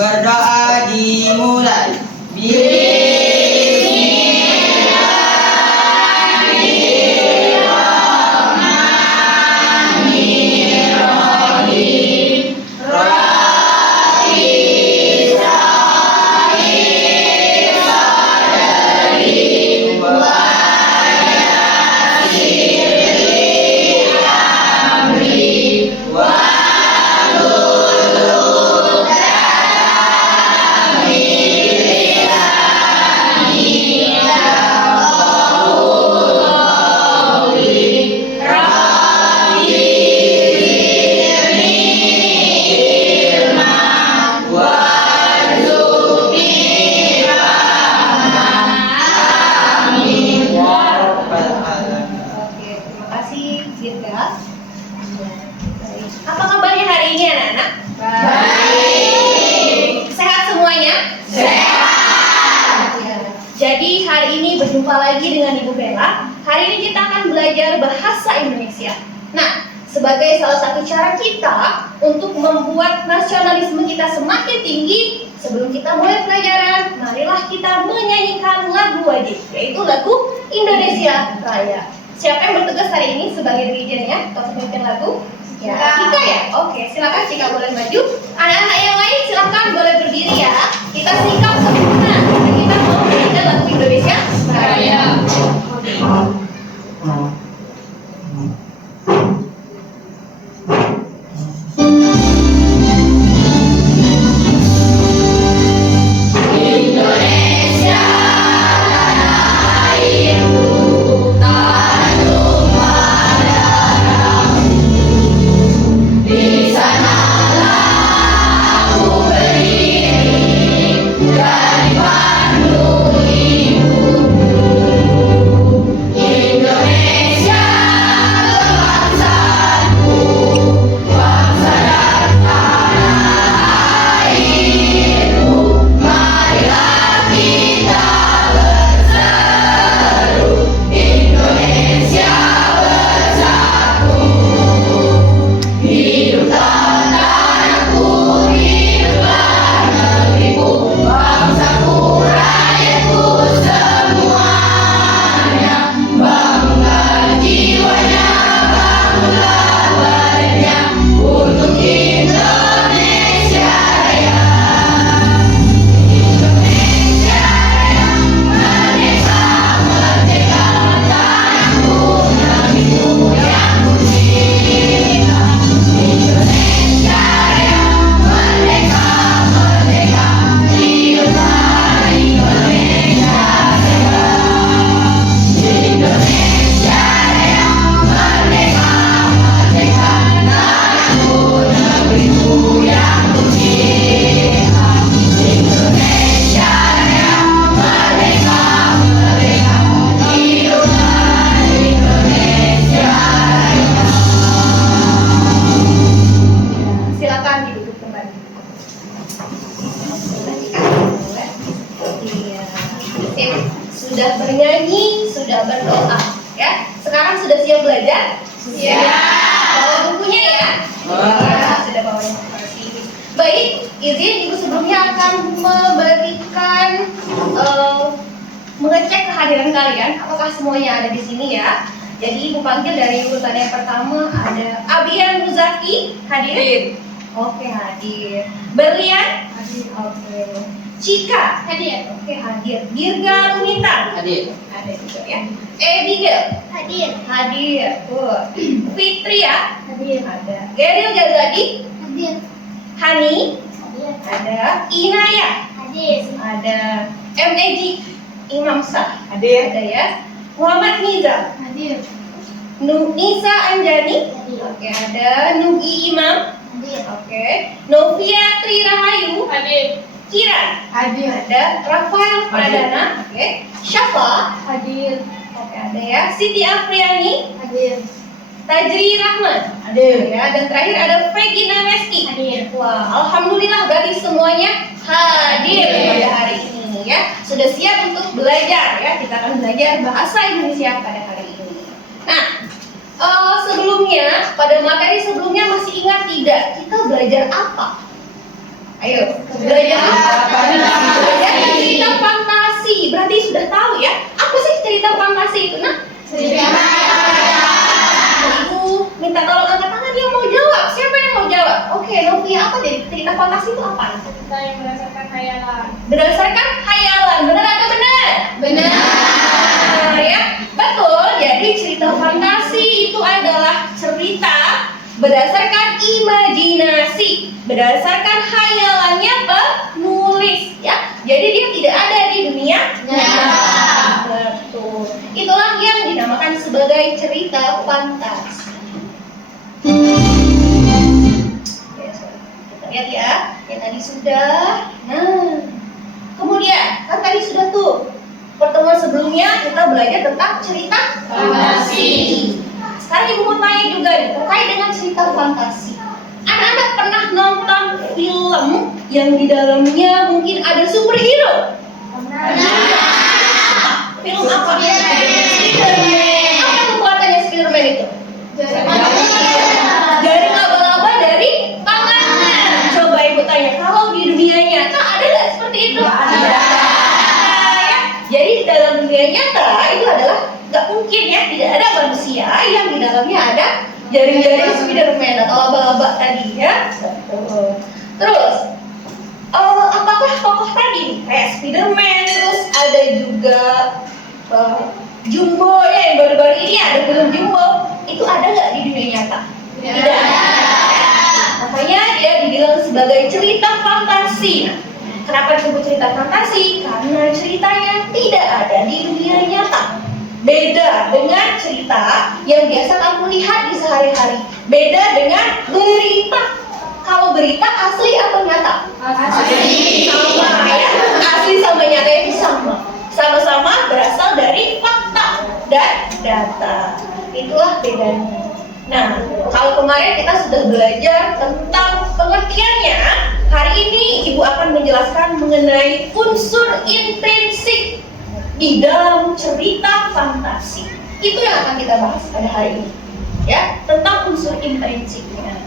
Berdoa dimulai. Apa kabarnya hari ini anak-anak? Baik. Sehat semuanya? Sehat. Ya. Jadi hari ini berjumpa lagi dengan Ibu Bella. Hari ini kita akan belajar bahasa Indonesia. Nah, sebagai salah satu cara kita untuk membuat nasionalisme kita semakin tinggi, sebelum kita mulai pelajaran, marilah kita menyanyikan lagu wajib, yaitu lagu Indonesia Raya. Siapa yang bertugas hari ini sebagai dirijennya atau pemimpin lagu? Ya, Cika ya? Oke, silakan Cika boleh maju. Anak-anak yang lain silakan boleh berdiri ya. Kita sikap sempurna karena kita mau belajar lagu Indonesia Raya. Sudah bernyanyi, sudah berdoa, ya. Sekarang sudah siap belajar? Siap. Bawa bukunya ya? Sudah bawa buku. Baik, izin Ibu sebelumnya akan memberikan mengecek kehadiran kalian. Apakah semuanya ada di sini ya? Jadi Ibu panggil dari urutan yang pertama ada Abian Muzaki, hadir? Oke, hadir. Berlian? Hadir. Oke. Cika? Hadir. Oke, hadir. Dirga Lunita? Hadir. Ada juga ya. Abigail? Hadir. Hadir. Fitria? Hadir. Ada. Geril Gazadi? Hadir. Hani? Hadir. Ada. Inaya? Hadir. Ada. MAG Imam Sah? Hadir. Ada ya. Muhammad Nizam? Hadir. Nisa Anjani? Hadir. Oke, ada. Nugi Imam? Hadir. Oke. Novia Tri Rahayu? Hadir. Kira? Hadir. Ada. Rafael Pradana? Oke. Syafa? Hadir. Oke, ada ya. Siti Afriani? Hadir. Tajri Rahman? Hadir. Ya, dan terakhir ada Vegina Meski? Hadir. Wah, alhamdulillah berarti semuanya hadir pada hari ini ya. Sudah siap untuk belajar ya. Kita akan belajar bahasa Indonesia pada hari ini. Nah, sebelumnya pada materi sebelumnya masih ingat tidak kita belajar apa? Ayo, belajar cerita fantasi. Berarti sudah tahu ya, apa sih cerita fantasi itu? Nah, Ibu minta tolong angkat tangan yang mau jawab. Siapa yang mau jawab? Oke, Novia, apa deh cerita fantasi itu apa? Cerita yang berdasarkan khayalan. Berdasarkan khayalan, benar atau benar? Benar ya, betul. Jadi cerita fantasi itu adalah cerita berdasarkan imajinasi, berdasarkan khayalannya penulis ya. Jadi dia tidak ada di dunia nyata. Betul. Itulah yang dinamakan sebagai cerita fantasi. Oke, kita lihat ya, yang tadi sudah. Nah, kemudian kan tadi sudah tuh pertemuan sebelumnya kita belajar tentang cerita fantasi. Sekarang ibu mau tanya juga nih, terkait dengan cerita fantasi. Anak-anak pernah nonton film yang di dalamnya mungkin ada superhero? Film apa? Spiderman. Apa kekuatannya Spiderman itu? Jaring laba-laba dari tangannya. Coba ibu tanya, kalau di dunia nyata ada nggak seperti itu? Ada. Ya. Jadi di dalam dunia nyata itu adalah nggak mungkin ya, tidak ada manusia yang di dalamnya ada jaring-jaring Spiderman atau laba-laba tadi ya. Terus, apakah tokoh tadi kayak Spiderman, terus ada juga Jumbo ya, yang baru-baru ini ada film Jumbo, itu ada nggak di dunia nyata? Tidak ada. Makanya dia dibilang sebagai cerita fantasi. Nah, kenapa disebut cerita fantasi? Karena ceritanya tidak ada di dunia nyata. Beda dengan cerita yang biasa kamu lihat di sehari-hari. Beda dengan berita. Kalau berita asli atau nyata? Asli. Sama ya. Asli sama nyata itu sama. Sama-sama berasal dari fakta dan data. Itulah bedanya. Nah, kalau kemarin kita sudah belajar tentang pengertiannya, hari ini Ibu akan menjelaskan mengenai unsur intrinsik di dalam cerita fantasi. Itu yang akan kita bahas pada hari ini, ya, tentang unsur intrinsiknya.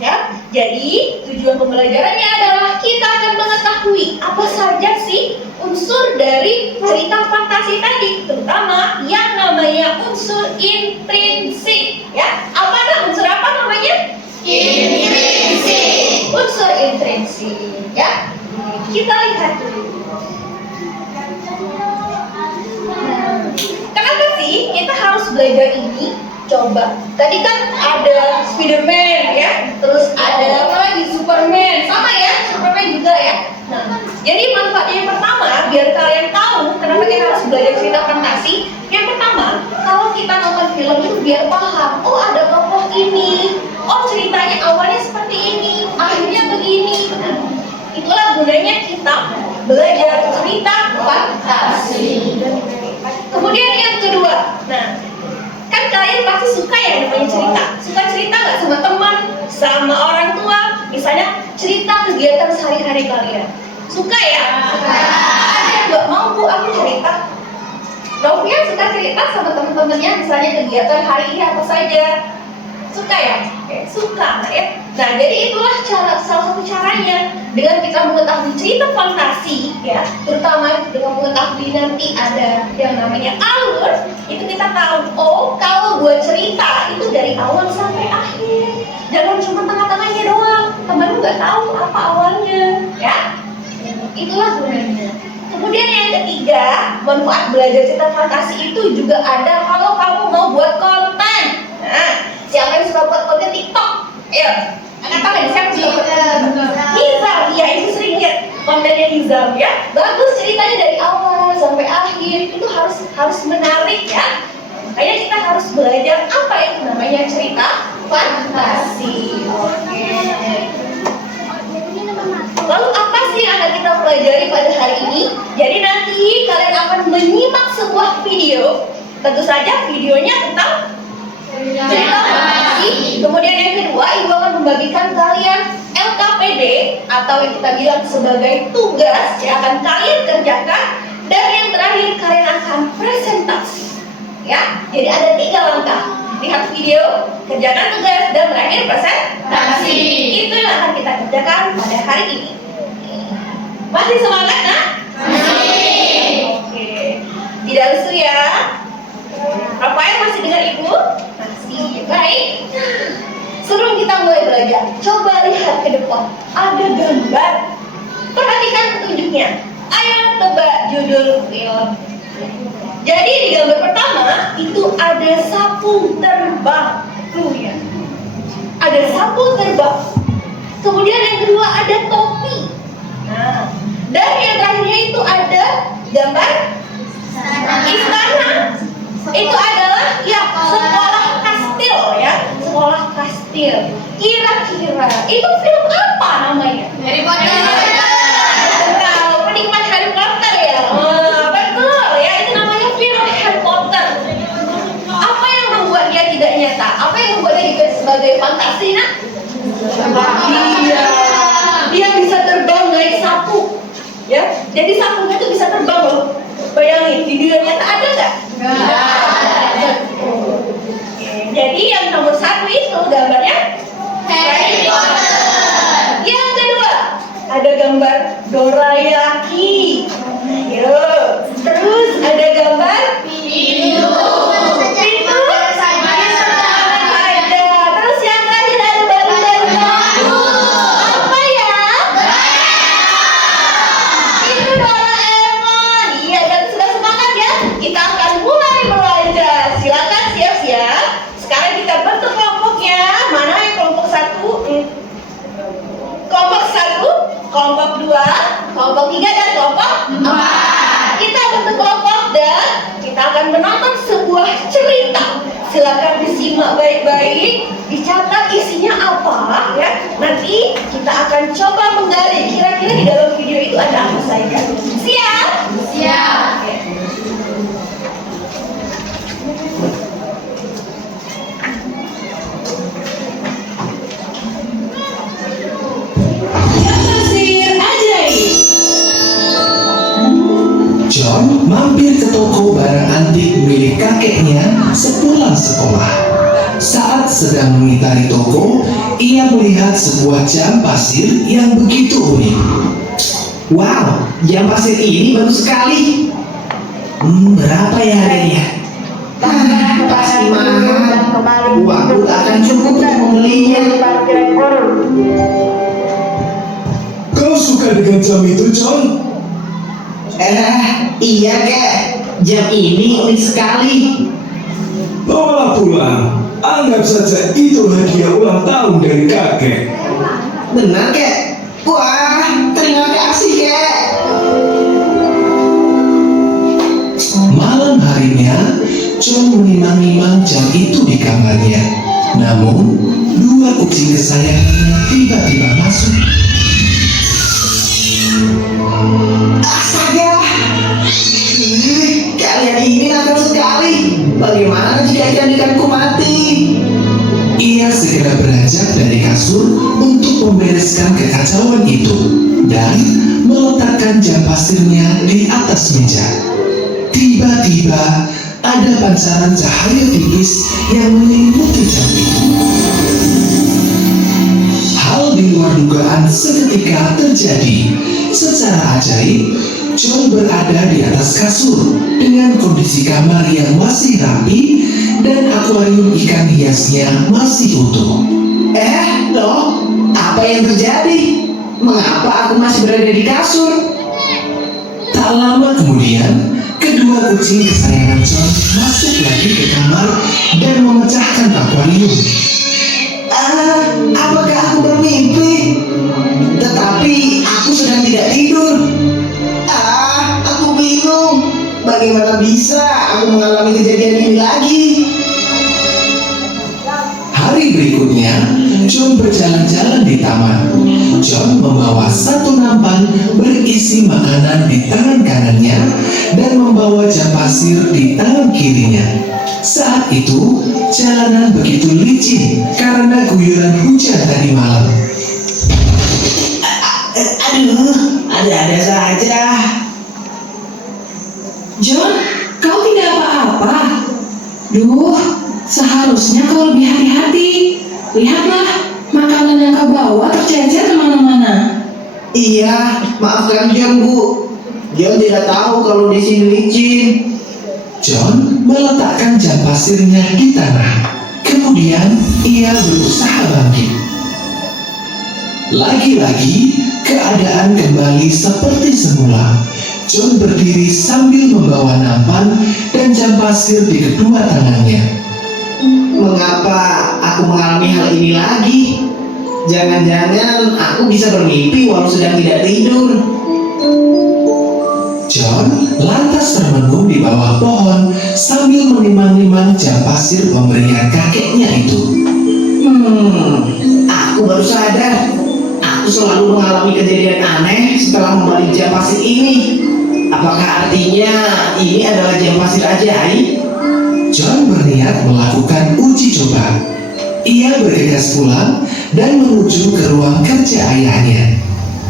Ya, jadi tujuan pembelajarannya adalah kita akan mengetahui apa saja sih unsur dari cerita fantasi tadi, terutama yang namanya unsur intrinsik. Ya, unsur apa namanya? Intrinsik. Unsur intrinsik. Ya, kita lihat dulu. Kenapa sih kita harus belajar ini? Coba, tadi kan ada Spiderman ya, terus ada apa lagi, Superman, sama ya, Superman juga ya. Nah, jadi manfaatnya yang pertama, biar kalian tahu kenapa kita harus belajar cerita fantasi. Yang pertama, kalau kita nonton film itu biar paham, oh ada tokoh ini, oh ceritanya awalnya seperti ini, akhirnya begini. Nah, itulah gunanya kita belajar cerita fantasi. Kemudian yang kedua, nah, kan kalian pasti suka ya namanya cerita. Suka cerita nggak sama teman, sama orang tua? Misalnya cerita kegiatan sehari-hari kalian. Suka ya? Ada yang nggak mau, Bu, aku cerita. Novia suka cerita sama teman-temannya, misalnya kegiatan hari ini apa saja. Suka ya? Oke, suka ya. Nah, jadi itulah salah satu caranya dengan kita mengetahui cerita fantasi ya, terutama dengan mengetahui nanti ada yang namanya alur, itu kita tahu, oh kalau buat cerita itu dari awal sampai akhir, jangan cuma tengah-tengahnya doang, temen nggak tahu apa awalnya ya. Itulah gunanya. Kemudian yang ketiga, manfaat belajar cerita fantasi itu juga ada kalau kamu mau buat konten. Nah, siapa yang suka buat konten TikTok? Ayo, angkat tangan, siapa yang suka buat konten? Hizam, iya, itu sering lihat kontennya Hizam ya. Bagus ceritanya dari awal sampai akhir, itu harus menarik ya. Makanya kita harus belajar apa yang namanya cerita fantasi. Oke. Lalu apa sih yang akan kita pelajari pada hari ini? Jadi nanti kalian akan menyimak sebuah video. Tentu saja videonya tentang cerita fantasi. Kemudian yang kedua, Ibu akan membagikan kalian LKPD atau yang kita bilang sebagai tugas yang akan kalian kerjakan. Dan yang terakhir, kalian akan presentasi. Ya, jadi ada 3 langkah. lihat video, kerjakan tugas, dan berakhir presentasi. Itu yang akan kita kerjakan pada hari ini. Masih semangat, nak? Oke. Tidak lesu ya? Rafael masih dengar ibu? Masih. Baik. Sebelum kita mulai belajar, coba lihat ke depan. Ada gambar. Perhatikan petunjuknya. Ayo tebak judul film. Jadi di gambar pertama itu ada sapu terbang. Tuh ya. Ada sapu terbang. Kemudian yang kedua ada topi. Nah, dan yang terakhirnya itu ada gambar istana. Itu adalah ya sekolah kastil ya, sekolah kastil. Kira-kira itu film apa namanya? Harry Potter. Tahu, penikmat Harry Potter ya? Betul ya, itu namanya film Harry Potter. Apa yang membuat dia tidak nyata? Apa yang membuat dia juga sebagai fantasi, nak? Iya, dia bisa terbang naik sapu, ya. Jadi sapunya tuh bisa terbang loh. Bayangin, di dunia nyata ada nggak? Jadi yang nomor 1 itu gambarnya Harry Potter. Yang kedua ada gambar dorayaki. Ayo. Terus ada gambar Pintu. pintu ada. Terus yang terakhir ada baru-baru. Apa ya? Itu Doraemon. Iya, dan sudah semangat ya? Kita akan mulai belajar. Silakan siap-siap. Sekarang kita bentuk kelompoknya. Mana yang kelompok 1? Kelompok 1, kelompok 2, kelompok 3, dan kelompok 4. Kita bentuk kelompok dan kita akan menonton sebuah cerita. Silakan disimak baik-baik, dicatat isinya apa ya. Nanti kita akan coba menggali kira-kira di dalam video itu ada apa saja. Siap? Siap. Oke. Pasir ajaib. John mampir ke toko barang antik milik kakeknya sepulang sekolah. Saat sedang mengitari toko, ia melihat sebuah jam pasir yang begitu unik. Wow, jam pasir ini bagus sekali. Berapa ya harganya? Pasti mahal. Uangku tak akan cukup untuk membelinya. Kau suka dengan jam itu, John? Iya kek, jam ini unik sekali. Bawalah pulang. Anggap saja itu hadiah ulang tahun dari kakek. Benar kek? Wah, terima kasih kek. Malam harinya, John menimang-nimang jam itu di kamarnya. Namun, dua kucing kesayangannya tiba-tiba masuk. Astaga! Kalian ini nakal sekali. Bagaimana jika ikan-ikanku mati? Ia segera beranjak dari kasur untuk membereskan kekacauan itu dan meletakkan jam pasirnya di atas meja. Tiba-tiba ada pancaran cahaya tipis yang menyelimuti jam itu. Hal di luar dugaan seketika terjadi. Secara ajaib, John berada di atas kasur dengan kondisi kamar yang masih rapi dan akuarium ikan hiasnya masih utuh. Loh, apa yang terjadi? Mengapa aku masih berada di kasur? Tak lama kemudian, kedua kucing kesayangan John masuk lagi ke kamar dan memecahkan akuarium. Apakah aku bermimpi? Tetapi aku sedang tidak tidur. Aku bingung. Bagaimana bisa aku mengalami kejadian ini lagi? Hari berikutnya, John berjalan-jalan di taman. John membawa satu nampan berisi makanan di tangan kanannya dan membawa jam pasir di tangan kirinya. Saat itu, jalanan begitu licin karena guyuran hujan tadi malam. Aduh, ada-ada saja. John, kau tidak apa-apa. Duh, seharusnya Lihatlah, makanan yang kau bawa tercecer kemana-mana. Iya, maafkan John, Bu. John tidak tahu kalau di sini licin. John meletakkan jam pasirnya di tanah. Kemudian ia berusaha bangkit. Lagi-lagi keadaan kembali seperti semula. John berdiri sambil membawa nampan dan jam pasir di kedua tangannya. Mengapa aku mengalami hal ini lagi? Jangan-jangan aku bisa bermimpi walau sedang tidak tidur. John lantas termenung di bawah pohon sambil menimang-nimang jam pasir pemberian kakeknya itu. Aku baru sadar. Aku selalu mengalami kejadian aneh setelah membalik jam pasir ini. Apakah artinya ini adalah jam pasir ajaib? John berniat melakukan uji coba. Ia bergegas pulang dan menuju ke ruang kerja ayahnya.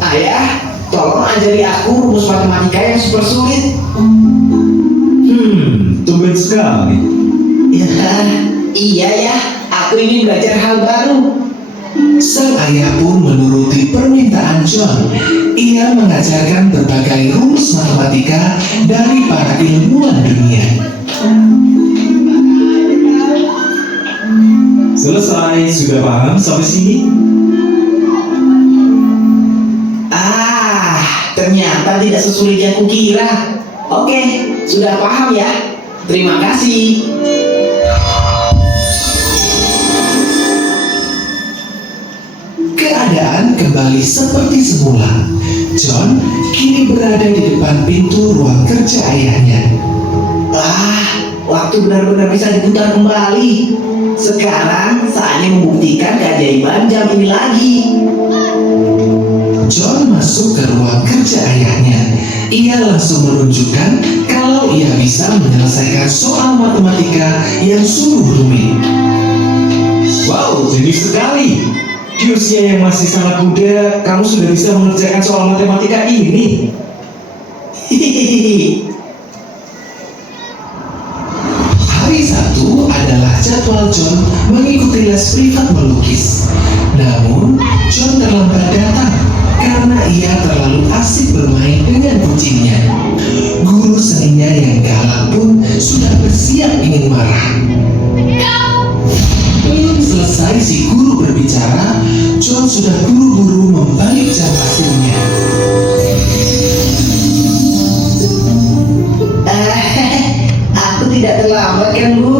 Ayah, tolong ajari aku rumus matematika yang super sulit. Tumben sekali. Ya, iya ya, aku ingin belajar hal baru. Sang ayah pun menuruti permintaan John. Ia mengajarkan berbagai rumus matematika dari para ilmuwan dunia. Selesai, sudah paham sampai sini? Ternyata tidak sesulit yang kukira. Oke, sudah paham ya. Terima kasih. Keadaan kembali seperti semula. John kini berada di depan pintu ruang kerja ayahnya. Waktu benar-benar bisa diputar kembali. Sekarang saatnya membuktikan keajaiban jam ini lagi. John masuk ke ruang kerja ayahnya. Ia langsung menunjukkan kalau ia bisa menyelesaikan soal matematika yang sungguh rumit. Wow, jenius sekali. Di usia yang masih sangat muda, kamu sudah bisa mengerjakan soal matematika ini. Hari Sabtu adalah jadwal John mengikuti les privat melukis. Namun, John terlambat datang karena ia terlalu asik bermain dengan kucingnya. Guru seninya yang galak pun sudah bersiap ingin marah. Belum selesai si guru berbicara, John sudah buru-buru membalik jam pasirnya. Aku tidak terlambat kan, Bu?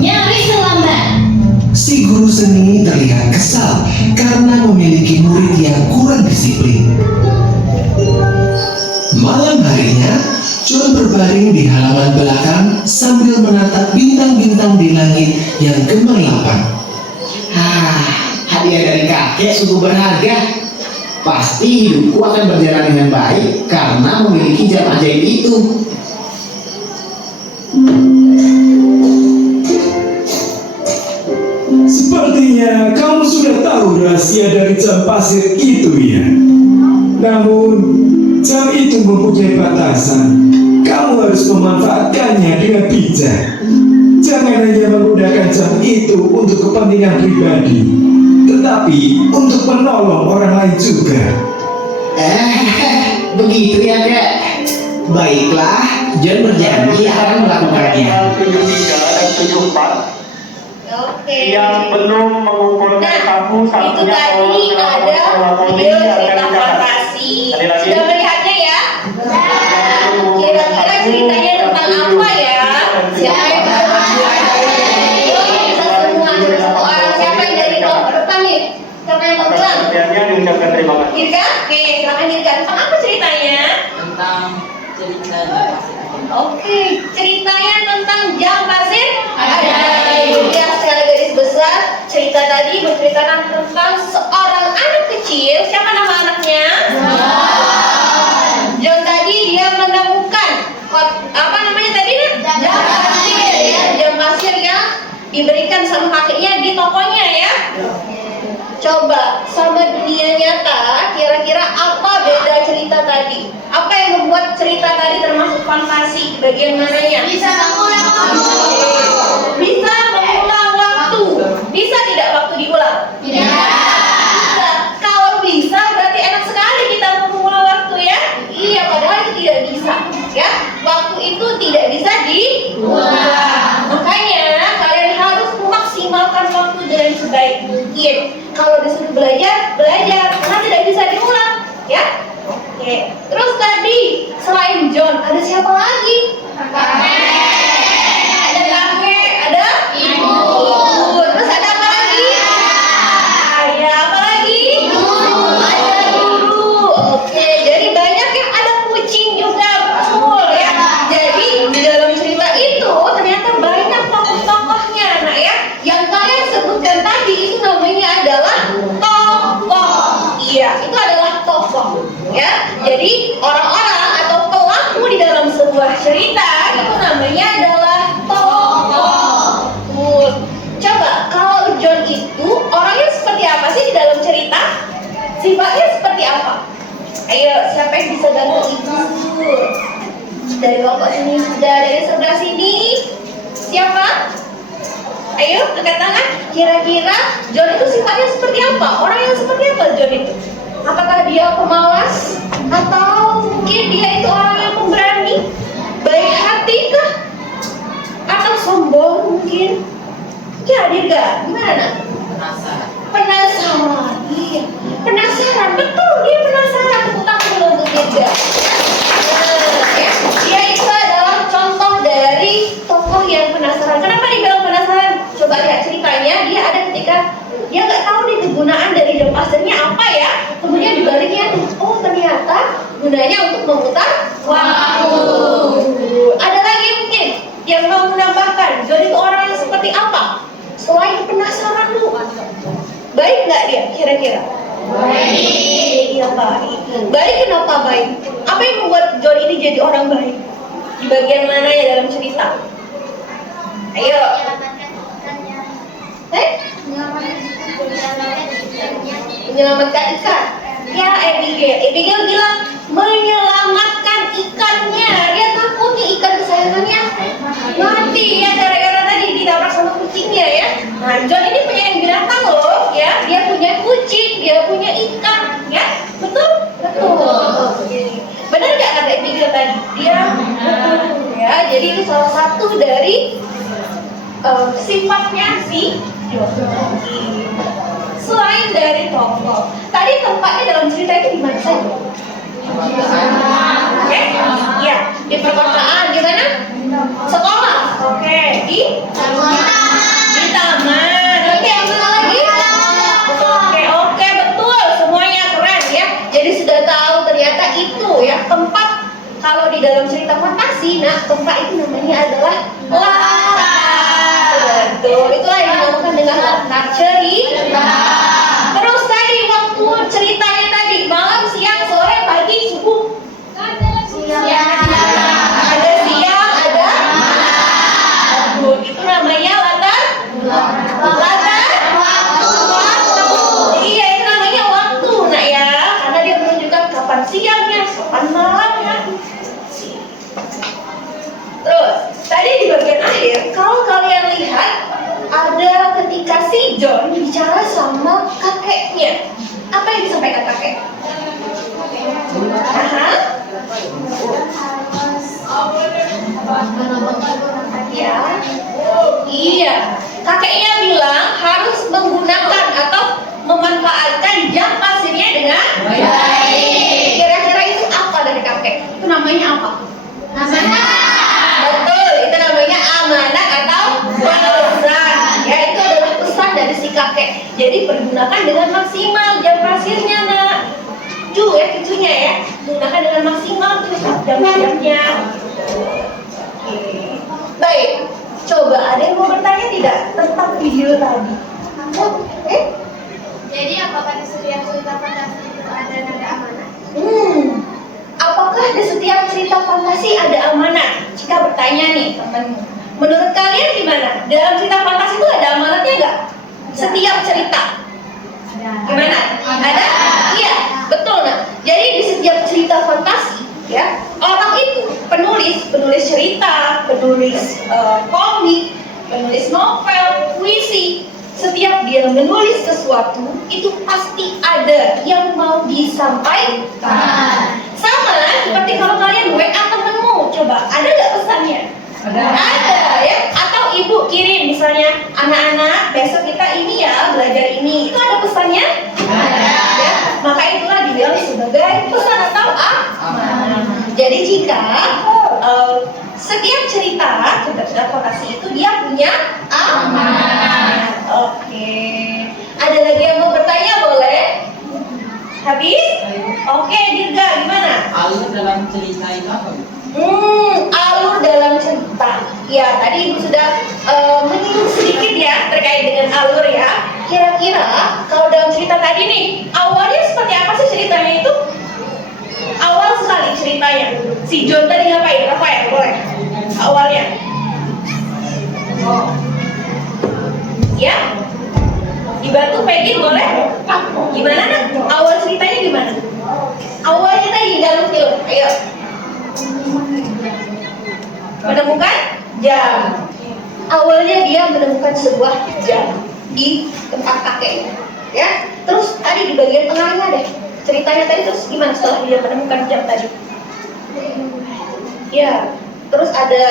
Nyaris terlambat. Si guru seni terlihat kesal karena memiliki murid yang kurang disiplin. Malam harinya, John berbaring di halaman belakang sambil menatap bintang-bintang di langit yang gemerlapan. Hadiah dari kakek sungguh berharga. Pasti hidupku akan berjalan dengan baik karena memiliki jam ajaib itu. Sepertinya kamu sudah tahu rahasia dari jam pasir itu ya. Namun, jam itu mempunyai batasan. Kamu harus memanfaatkannya dengan bijak. Jangan hanya menggunakan jam itu untuk kepentingan pribadi, tetapi untuk menolong orang lain juga. Begitu ya, Kak. Baiklah, John berjanji akan melakukannya. 74 Oke. yang belum mengumpulkan kamu Itu satunya tadi ada video cerita fantasi. Sudah melihatnya ya? Kira-kira ceritanya tentang apa ya? Siapa yang bisa semua satu orang? Siapa yang dari depan nih? Siapa yang mau bilang? Sekiannya diucapkan terima kasih. Dirga? Oke, silakan Dirga. Tentang apa ceritanya? Oke, ceritanya tentang jam pasir ajaib. Ya, secara garis besar, cerita tadi menceritakan tentang seorang anak kecil. Siapa nama anaknya? John tadi dia menemukan apa namanya tadi? Jam pasir ya, jam pasir yang diberikan sama kakeknya di tokonya ya. Coba sama dunia nyata, kira-kira apa beda cerita tadi? Apa yang membuat cerita tadi termasuk fantasi? Bagian mananya? Bisa mengulang waktu. Bisa mengulang waktu. Bisa sebaik mungkin. Kalau disuruh belajar, belajar, karena tidak bisa diulang, ya. Oke. Terus tadi selain John ada siapa lagi? Ada kakek, ada ibu. Terus ada apa lagi? Ayah, apa lagi? Ada guru. Oke, jadi banyak yang ada kucing juga, betul ya. Jadi di dalam cerita itu ternyata banyak tokoh-tokohnya, nah ya. Yang kalian sebutkan tadi itu namanya adalah tokoh. Iya, itu adalah tokoh. Ya, jadi orang-orang atau pelaku di dalam sebuah cerita itu namanya adalah tokoh. Coba kalau John itu orangnya seperti apa sih di dalam cerita? Sifatnya seperti apa? Ayo, siapa yang bisa bantu ibu? Dari kelompok sini sudah, dari sebelah sini. Siapa? Ayo, angkat tangan. Kira-kira John itu sifatnya seperti apa? Orang yang seperti apa John itu? Apakah dia pemalas? Atau mungkin dia itu orang yang pemberani? Baik hati kah? Atau sombong mungkin? Ya, dia gak? Gimana? Penasaran. Iya, penasaran. Betul, dia penasaran. Tepuk tangan dulu untuk dia. Ya, dia itu adalah contoh dari tokoh yang penasaran. Kenapa dibilang penasaran? Coba lihat ceritanya. Dia ada ketika dia nggak tahu nih kegunaan dari jam pasirnya apa ya. Kemudian dibaliknya, oh ternyata gunanya untuk memutar waktu. Ada lagi mungkin yang mau menambahkan, John itu orang yang seperti apa? Selain penasaran lu, baik nggak dia kira-kira? Baik. Iya baik. Baik kenapa baik? Apa yang membuat John ini jadi orang baik? Di bagian mana ya dalam cerita? Ayo. Menyelamatkan ikan. Ya, Abigail bilang menyelamatkan ikannya. Dia takut nih ikan kesayangannya mati ya gara-gara tadi ditabrak sama kucingnya ya. Nah, John ini punya yang binatang loh ya. Dia punya kucing, dia punya ikan ya. Betul? Betul. Benar nggak kata Abigail tadi? Dia betul ya. Jadi itu salah satu dari sifatnya si John. Selain dari tokoh, tadi tempatnya dalam cerita itu di mana saja? Oke, ya di perkotaan, di mana? Sekolah. Oke, di taman. Oke, yang mana lagi? Oke, betul, semuanya keren ya. Jadi sudah tahu ternyata itu ya tempat kalau di dalam cerita fantasi. Nah, tempat itu namanya adalah latar. Betul, itulah yang dinamakan dengan latar cerita. Terus tadi waktu ceritanya tadi malam, siang, sore, pagi, subuh. Ada siang, ada malam. Itu namanya latar. Iya, itu namanya waktu, nak ya. Karena dia menunjukkan kapan siangnya, kapan malamnya. Terus tadi di bagian akhir, kalau kalian lihat ada ketika si John bicara sama kakeknya. Apa yang disampaikan kakek? Ya. Iya. Kakeknya bilang harus menggunakan atau memanfaatkan jam pasirnya dengan baik. Kira-kira itu apa dari kakek? Itu namanya apa? Betul, itu namanya amanat atau pesan. Ya, itu adalah pesan dari si kakek. Jadi pergunakan dengan maksimal jam pasirnya, nak. Ya, cucunya ya, gunakan dengan maksimal tuh jam-jamnya. Baik, coba ada yang mau bertanya tidak tentang video tadi? Jadi apakah di setiap cerita fantasi itu ada nada amanat? Apakah di setiap cerita fantasi ada amanat? Jika bertanya nih teman, menurut kalian gimana? Dalam cerita fantasi itu ada amanatnya nggak? Setiap cerita gimana? Ada? Iya, betul nah. Jadi di setiap cerita fantasi ya, orang itu penulis cerita, penulis komik, penulis novel, puisi, setiap dia menulis sesuatu itu pasti ada yang mau disampaikan. Sama seperti kalau kalian WA temenmu, coba ada nggak pesannya? Ada ya. Atau ibu kirim misalnya, anak-anak besok kita ini ya belajar ini? Itu ada pesannya? Ya, maka itulah dibilang sebagai pesan atau amanah. Jadi jika setiap cerita transportasi itu dia punya amanah. Oke. Ada lagi yang mau bertanya, boleh? Habis? Oke, Dirga, gimana? Alur dalam cerita itu apa? Alur dalam cerita. Ya, tadi Ibu sudah menyinggung sedikit ya terkait dengan alur ya. Kira-kira kalau dalam cerita tadi nih, awalnya seperti apa sih ceritanya itu? Awal sekali ceritanya. Si John tadi ngapain? Apa ya? Boleh? Awalnya. Ya? Dibantu Peggy boleh? Gimana nak? Awal ceritanya gimana? Awalnya tadi dalam film. Ayo. Menemukan jam. Awalnya dia menemukan sebuah jam di tempat kakeknya, ya. Terus tadi di bagian tengahnya deh ceritanya tadi, terus gimana setelah dia menemukan jam tadi? Ya, terus ada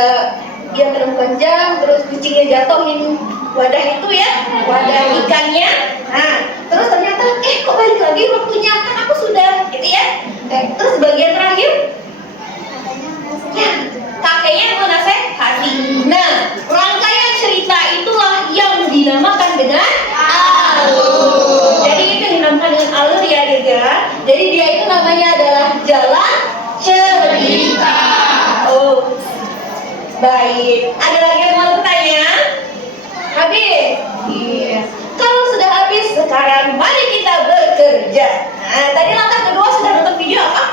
dia menemukan jam, terus kucingnya jatuhin wadah itu ya, wadah ikannya. Nah, terus ternyata kok balik lagi waktunya, kan aku sudah gitu ya. Terus bagian terakhir ya, kakeknya menasehati. Nah, rangkaian cerita itulah yang dinamakan dengan alur. Jadi itu yang dinamakan dengan alur ya, Dirga. Jadi dia itu namanya adalah jalan cerita. Oh, baik. Ada lagi yang mau bertanya? Habis? Iya. Kalau sudah habis, sekarang mari kita bekerja. Nah, tadi langkah kedua sudah nonton video apa?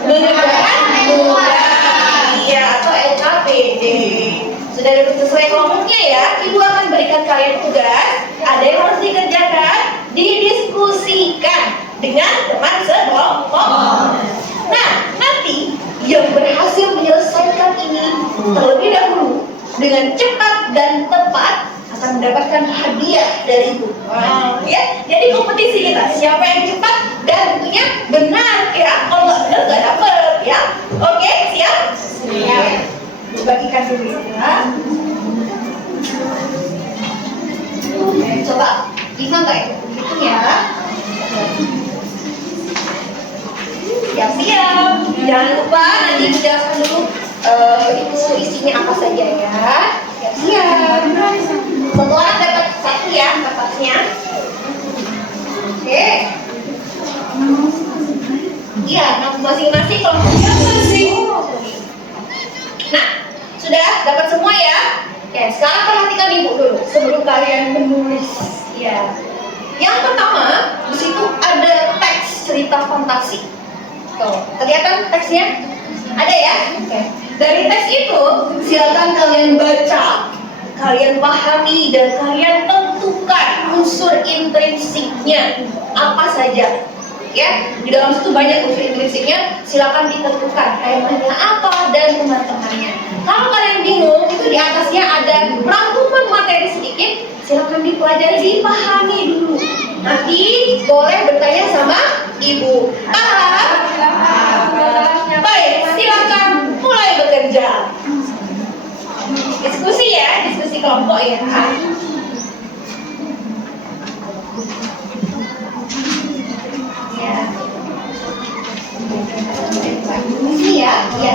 Mengerjakan tugas, iya, atau LKPD. Sudah duduk sesuai kelompoknya ya. Ibu akan berikan kalian tugas. Ada yang harus dikerjakan, didiskusikan dengan teman sekelompok. Nah, nanti yang berhasil menyelesaikan ini terlebih dahulu dengan cepat dan tepat akan mendapatkan hadiah dari ibu. Wow, ya. Jadi kompetisi kita, siapa yang cepat dan tentunya benar ya. Kalau nggak benar nggak dapet ya. Oke, siap? Siap. Bagikan dulu ya. Coba bisa nggak itu? Gitu ya. Siap. Jangan lupa nanti dijelaskan dulu itu isinya apa saja ya. Siap. Satu orang dapat satu ya kertasnya. Oke. Iya, masing-masing kelompoknya masing. Nah, sudah dapat semua ya. Oke, sekarang perhatikan ibu dulu sebelum kalian menulis. Ya. Yang pertama, di situ ada teks cerita fantasi. Tuh, kelihatan teksnya? Ada ya? Oke. Dari teks itu, silakan kalian baca, kalian pahami, dan kalian tentukan unsur intrinsiknya apa saja. Ya, di dalam situ banyak unsur intrinsiknya, silakan ditentukan temanya apa dan teman-temannya. Kalau kalian bingung, itu di atasnya ada rangkuman materi sedikit, silakan dipelajari, dipahami dulu. Nanti boleh bertanya sama ibu. Paham? Baik, silakan mulai bekerja. Diskusi ya, diskusi kelompok ya. Ya. Di sini ya, ya.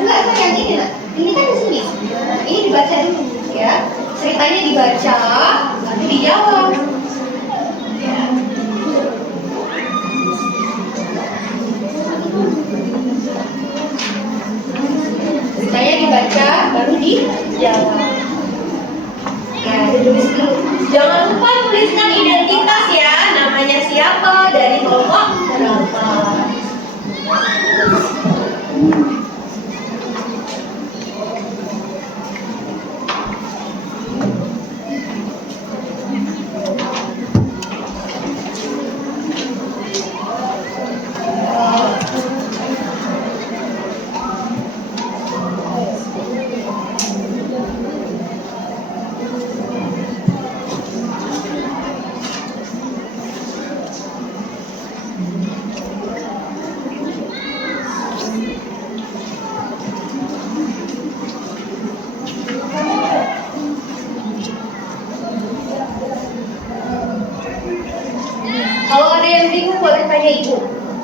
Enggak, yang ini lah. Ini kan di sini. Ini dibaca dulu ya. Ceritanya dibaca, lalu dijawab. Ya. Ceritanya dibaca, baru dijawab. Ya, ditulis dulu. Jangan lupa tuliskan identitas ya, namanya siapa, dari kelompok berapa. boleh tanya ibu,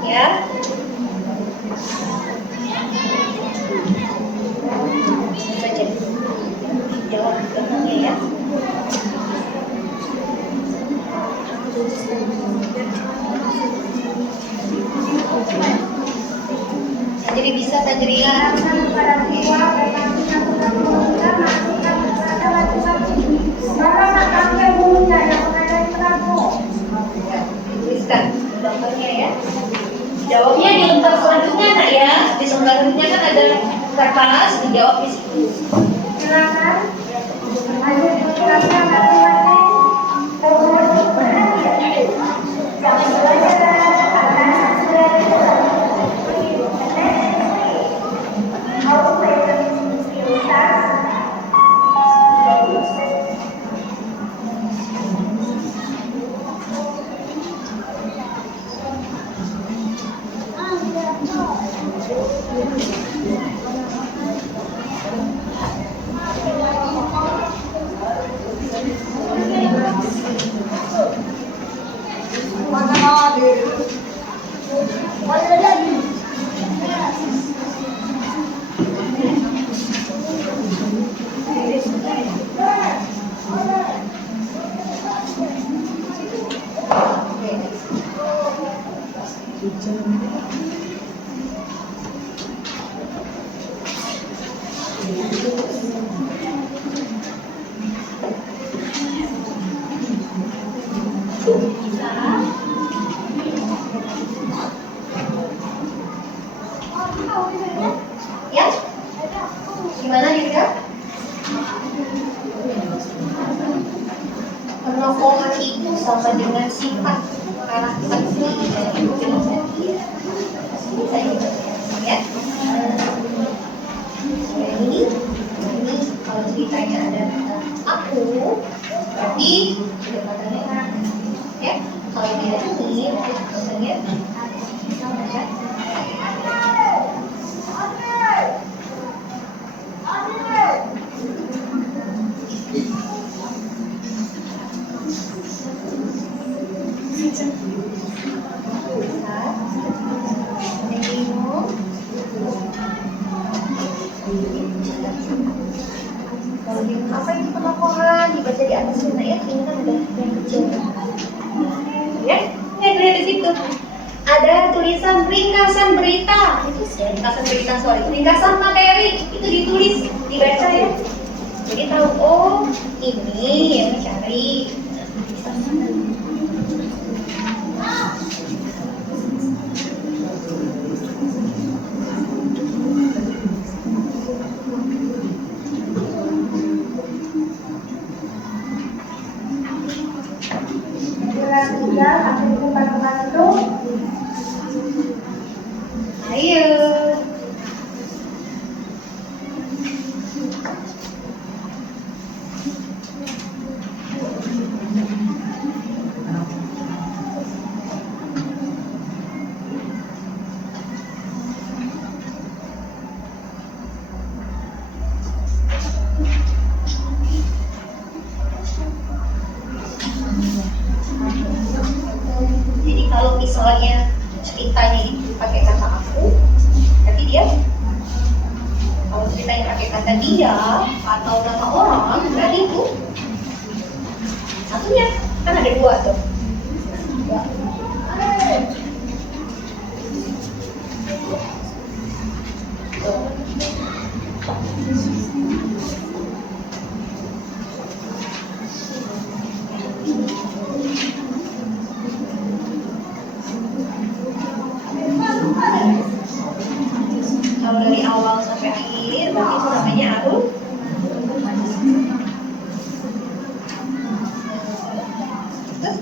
ya. Baca jawab belakangnya ya. Jadi bisa Fajrian. Tuliskan belakangnya ya. Jawabnya di lembar selanjutnya nak ya. Di selanjutnya kan ada kertas, dijawab di situ. Silakan. Ya? Gimana Dinda? Penokohan itu sama dengan sifat karakter dari filosofi. Bisa dibaca ya. Ini kalau ceritanya ada aku, berarti kedepannya ya. Kalau tidak ini, maksudnya ya. Apa itu penokohan dibaca di atasnya nak ya? Ini kan ada yang kecil ya, lihat di situ ada tulisan ringkasan berita, itu ringkasan berita, ringkasan materi, itu ditulis, dibaca ya, jadi tahu oh ini yang mencari. Ayo. Jadi kalau misalnya ceritanya itu pakai kata aku, berarti dia. Kalau ceritanya pakai kata dia atau nama orang, berarti itu satunya. Kan ada dua tuh. Dua. Kalau dari awal sampai akhir, berarti itu namanya arus. Terus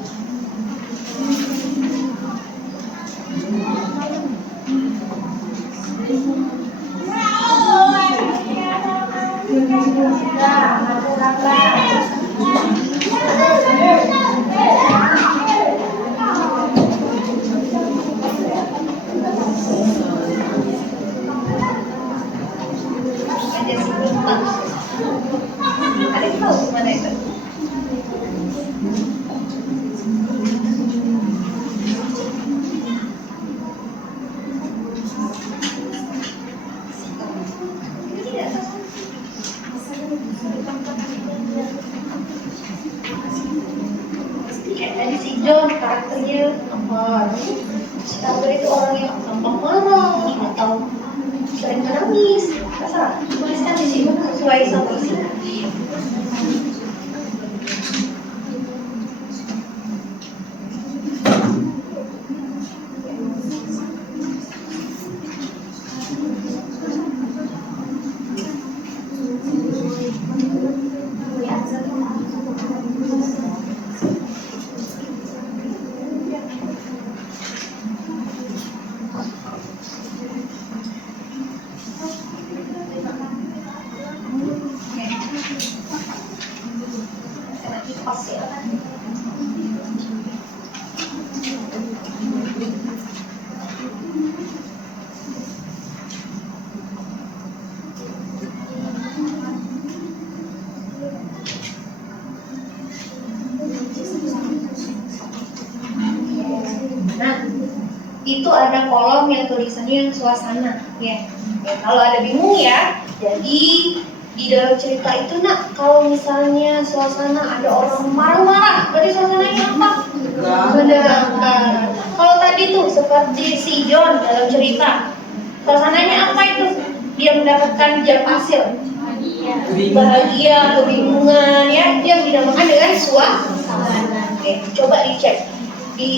John karakternya apa? Si Tagar itu orang yang gampang marah atau sering menangis. Terserah, tuliskan di sini sesuai sama isinya. Nah, itu ada kolom yang tulisannya suasana, ya. Kalau ada bingung ya, jadi di dalam cerita itu nak, kalau misalnya suasana ada orang marah-marah, berarti suasananya apa? Menegangkan. Kalau tadi tuh seperti si John dalam cerita, suasananya apa itu? Dia mendapatkan jam hasil, bahagia, kebingungan, ya, yang dinamakan dengan suasana. Oke, coba dicek di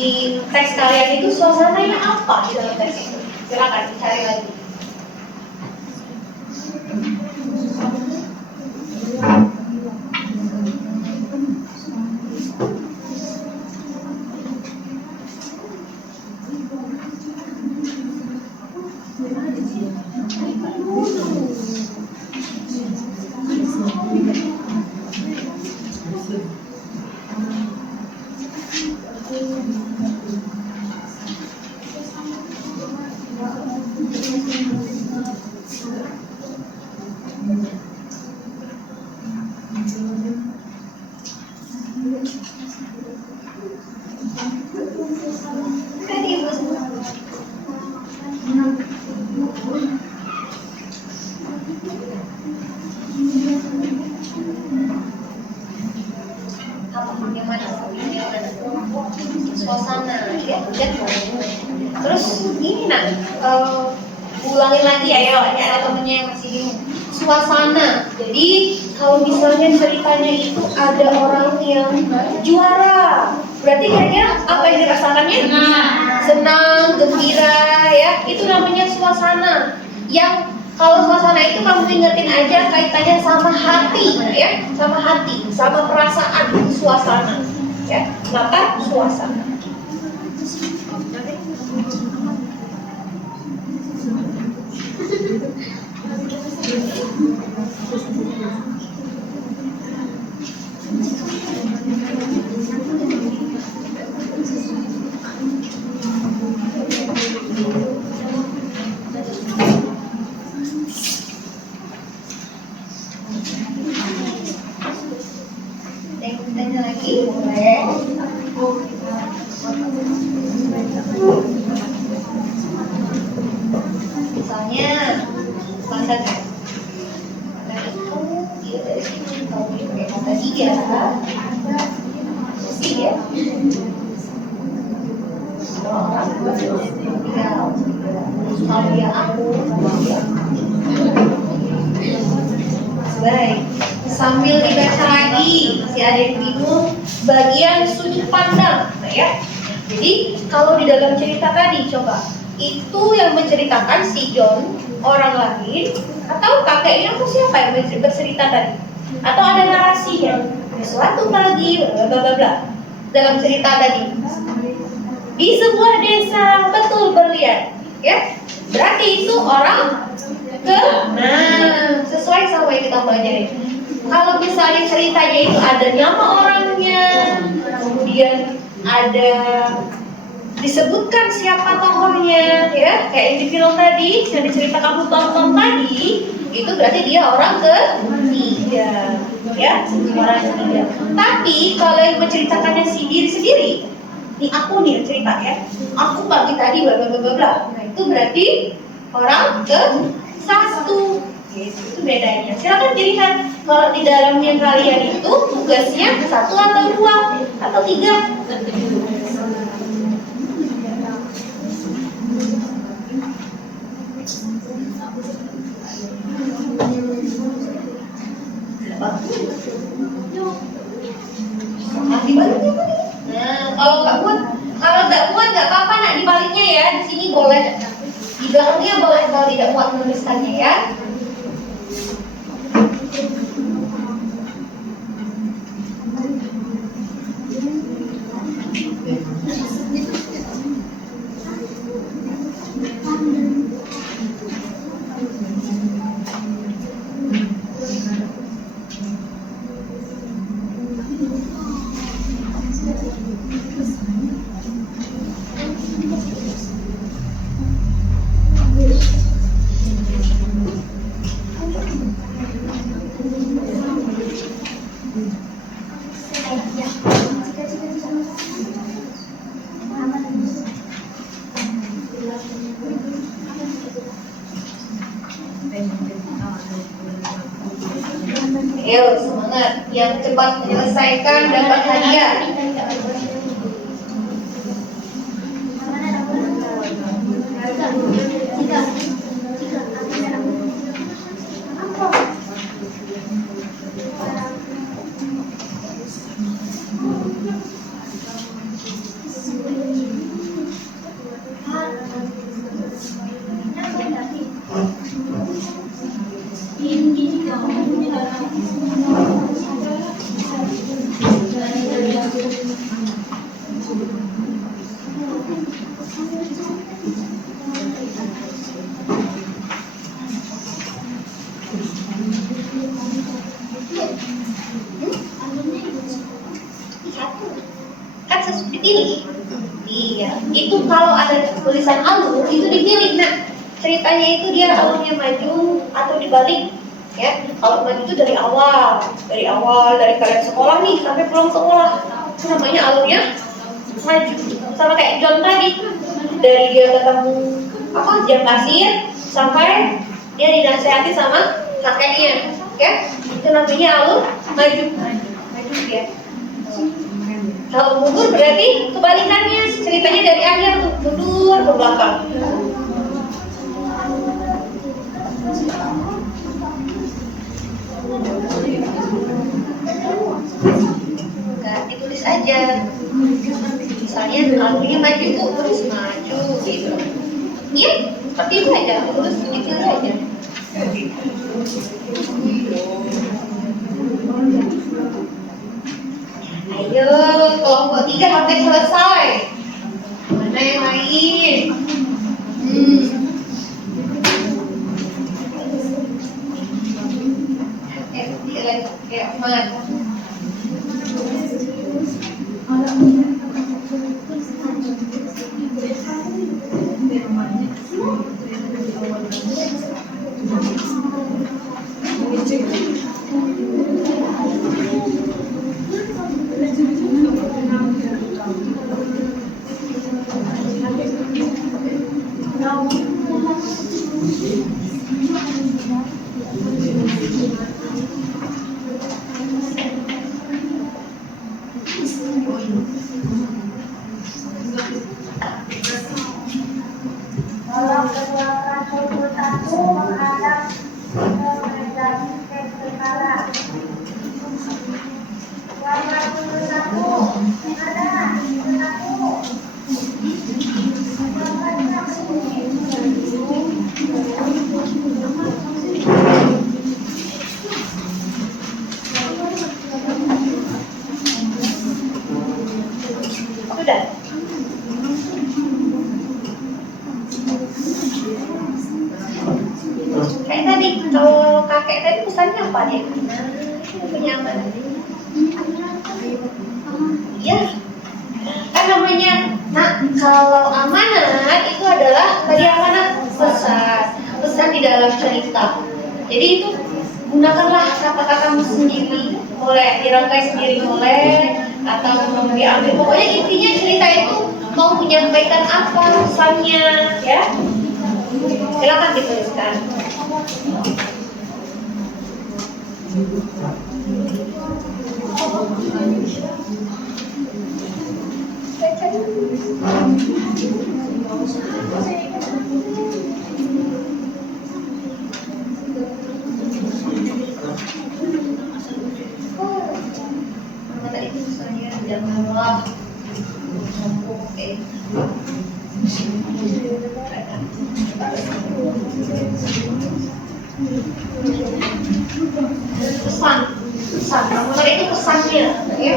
teks kalian itu suasananya apa di dalam teks itu. Silakan cari lagi. Suasana, ya, terus ini nak, ulangin lagi ya, ada temennya yang masih bingung. Suasana, jadi kalau misalnya ceritanya itu ada orang yang juara, berarti kira-kira apa yang dirasakannya? Senang, gembira, ya, itu namanya suasana. Yang kalau suasana itu kamu ingetin aja kaitannya sama hati, ya, sama hati, sama perasaan, suasana, ya, maka suasana. Tanya lagi, boleh? Misalnya, Landa kan? Landa itu dia dari sini, kalau dia pakai kata dia, pasti ya. Orang tinggal, kalau dia aku, dia. Baik, sambil dibaca lagi, masih ada yang bingung bagian sudut pandang, nah ya. Jadi kalau di dalam cerita tadi coba, itu yang menceritakan si John, orang lain, atau kakeknya atau siapa yang bercerita tadi? Atau ada narasinya? Suatu pagi, bla bla bla. Dalam cerita tadi, di sebuah desa betul berlian, ya. Berarti itu orang nah, sesuai sama yang kita pelajari. Kalau misalnya ceritanya itu ada nama orangnya, kemudian ada disebutkan siapa tokohnya, ya, kayak yang di film tadi, yang dicerita kamu tonton tadi, itu berarti dia orang ketiga, ya, orang ketiga. Tapi kalau yang menceritakannya diri sendiri, ini aku nih yang cerita ya, aku pagi tadi bla bla bla bla, nah itu berarti orang ke satu, itu bedanya. Silakan dilihat kalau di dalamnya kalian itu tugasnya 1 atau 2 atau 3. dibaliknya ya. Di sini boleh, di belakangnya boleh kalau tidak muat menuliskannya ya. Ayo semangat, yang cepat menyelesaikan dapat hadiah. Kan sesuai dipilih. Iya, itu kalau ada tulisan alur itu dipilih. Nah, ceritanya itu dia alurnya maju atau dibalik. Ya, kalau maju itu dari awal dari kalian sekolah nih sampai pulang sekolah. Itu namanya alurnya maju. Sama kayak John tadi, dari dia ketemu jam pasir sampai dia dinasehati sama kakeknya. Ya, itu namanya alur maju ya. Kalau mundur berarti kebalikannya, ceritanya dari akhir tuh mundur ke belakang. Enggak, ditulis aja. Misalnya alurnya maju tuh, tulis maju gitu. Iya, seperti itu aja, tulis sedikit aja. Ayo, kelompok 3 sampai selesai. Mana yang lain? Kayak Ahmad. Tolong keluarkan tuntutanmu menghadap menjadi perkara. Keluarkan tuntutanmu, ada tuntutanmu. Sudah. Kayak tadi, kalau kakek tadi pesannya apa dia? Punya amanah. Iya. Kan namanya, kalau amanat itu adalah tadi amanat pesan di dalam cerita. Jadi itu gunakanlah kata-katamu sendiri, boleh dirangkai sendiri boleh, atau diambil. Pokoknya intinya cerita itu mau menyampaikan apa pesannya, ya. Silakan dituliskan. Tadi itu misalnya janganlah Oke. Pesan. Tadi itu pesannya, ya.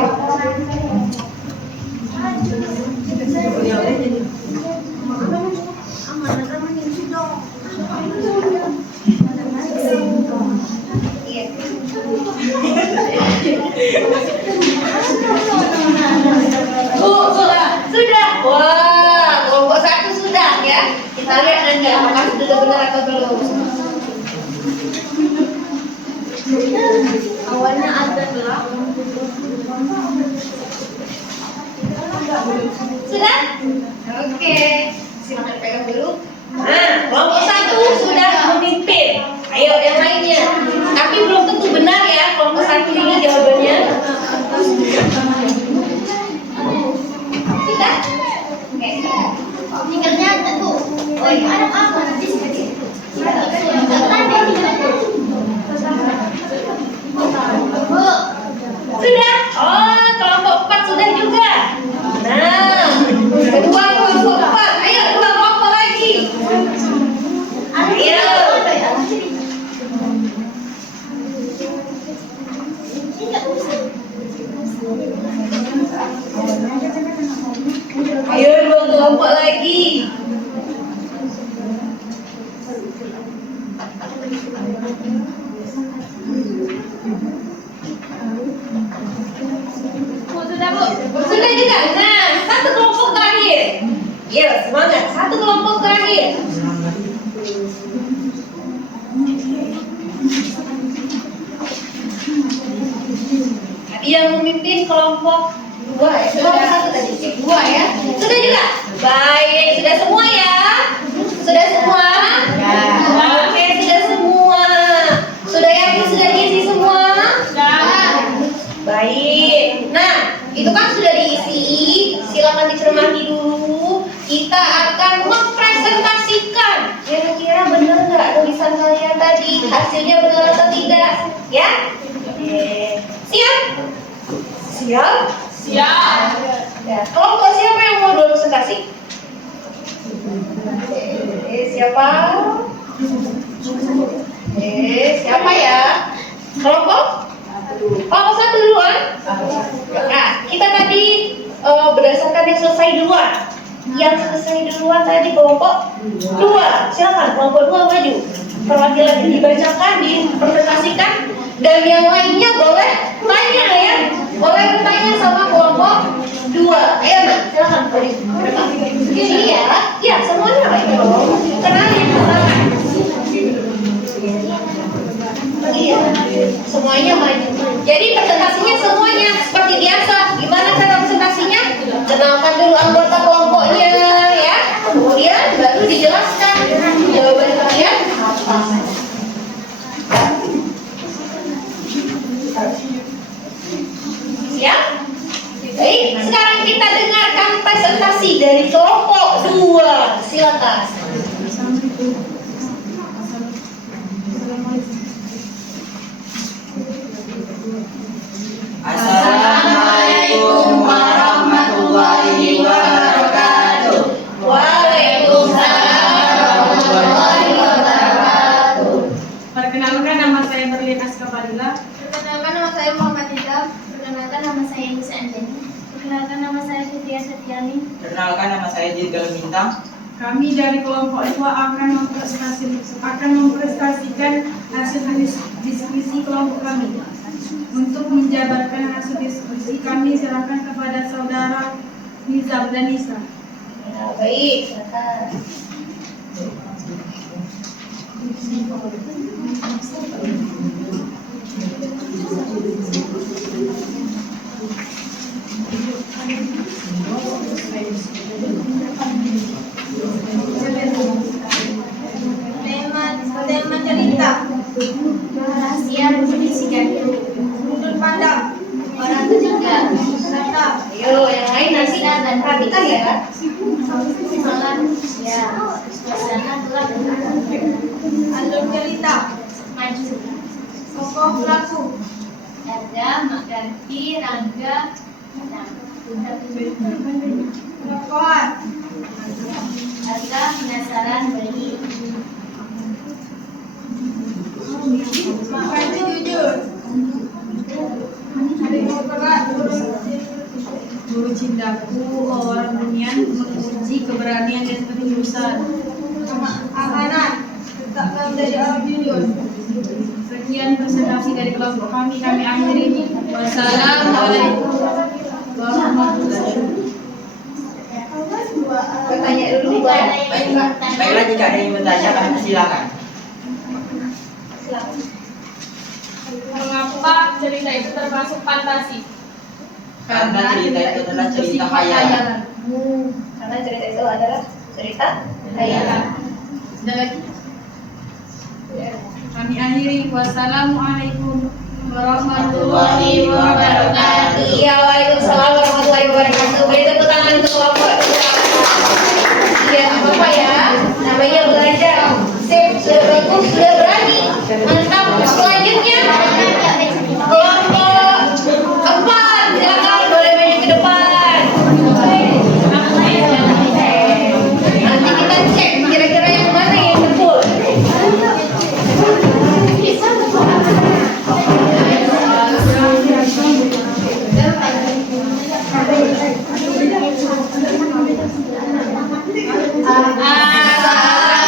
Sudah. Wah, kelompok 1 sudah ya. Kita lihat nanti apakah sudah benar atau belum. Awalnya ada gelap. Sudah? Oke. Silakan dipegang dulu. Nah, kelompok 1 sudah memimpin. Ayo yang lainnya. Tapi belum tentu benar ya kelompok 1 ini jawabannya. Sudah? Oke. Tinggalnya tentu. Oh, ada apa nanti sedikit. Sudah? Oh, kelompok 4 sudah juga. Nah, kedua kelompok 4. Ayo, 2 kelompok lagi. Ayo. Ayo, 2 kelompok lagi. Sudah, Bu. Sudah juga. Nah, 1 kelompok terakhir. Yuk, semangat. 1 kelompok terakhir. Yang memimpin kelompok 2 ya. Kelompok 1 tadi. 2 ya. Sudah juga. Baik, sudah semua ya. Sudah semua. Oke, sudah semua. Sudah yakin sudah diisi semua? Baik. Nah, itu kan sudah diisi. Silakan dicermati dulu. Kita akan mempresentasikan. Kira-kira benar nggak tulisan kalian tadi? Hasilnya benar atau tidak? Ya? Oke. Siap? Siap? Siap. Ya. Kelompok siapa yang mau dulu presentasi? Siapa? Siapa ya? Kelompok? Kelompok 1 duluan. Nah, kita tadi berdasarkan yang selesai duluan. Yang selesai duluan tadi kelompok 2. Silakan kelompok 2 maju. Perwakilan dibacakan, dipresentasikan, dan yang lainnya boleh tanya ya. Boleh bertanya sama kelompok 2. Ayo nak, silakan beri. Iya, ya semuanya ayo. Kenalin pertama. Iya, semuanya maju. Jadi presentasinya semuanya seperti biasa. Gimana cara presentasinya? Kenalkan dulu anggota kelompoknya ya. Kemudian baru dijelaskan jawaban kalian apa. Siap? Baik, sekarang kita dengarkan presentasi dari kelompok 2. Silakan. Assalamualaikum warahmatullahi wabarakatuh. Waalaikumsalam warahmatullahi wabarakatuh. Perkenalkan, nama saya Berlian Askabadila. Perkenalkan, nama saya Muhammad Hidam. Perkenalkan, nama saya Nisa Anjani. Perkenalkan, nama saya Fitriya Setiani. Perkenalkan, nama saya Jidgal Bintang. Kami dari kelompok 2 akan mempresentasikan hasil diskusi kelompok kami. Untuk menjabarkan hasil diskusi kami serahkan kepada saudara Nizam dan Nisa. Ya, baik, silakan. Tema cerita. Rahasia berisikan sudut pandang orang ketiga serta Ayo, yang lain nanti dan perhatikan ya. malam ya suasana gelap alur cerita maju tokoh pelaku Darga, Mak Garpi, Rangga, Harga penasaran beli. Makan jujur. Guru cintaku, orang dunia menguji keberanian dan ketulusan. Amanat, tetaplah menjadi orang jujur. Sekian presentasi dari kelompok kami akhiri. Wassalamualaikum warahmatullahi wabarakatuh. Bertanya dulu Jika Pak. ada yang bertanya, Baiklah, jika ada yang bertanya, kami silakan. Silakan. Mengapa cerita itu termasuk fantasi? Karena cerita itu adalah cerita khayalan. Karena cerita itu adalah cerita khayalan. Ada lagi? Kami akhiri. Wassalamualaikum warahmatullahi wabarakatuh. Iya, waalaikumsalam warahmatullahi wabarakatuh. Beri tepuk tangan untuk kelompok. Iya, apa ya? Namanya belajar. Sip, sudah bagus, sudah berani. Mantap. Selanjutnya kelompok 4. Silakan boleh maju ke depan. Nanti kita cek kira-kira yang mana yang betul.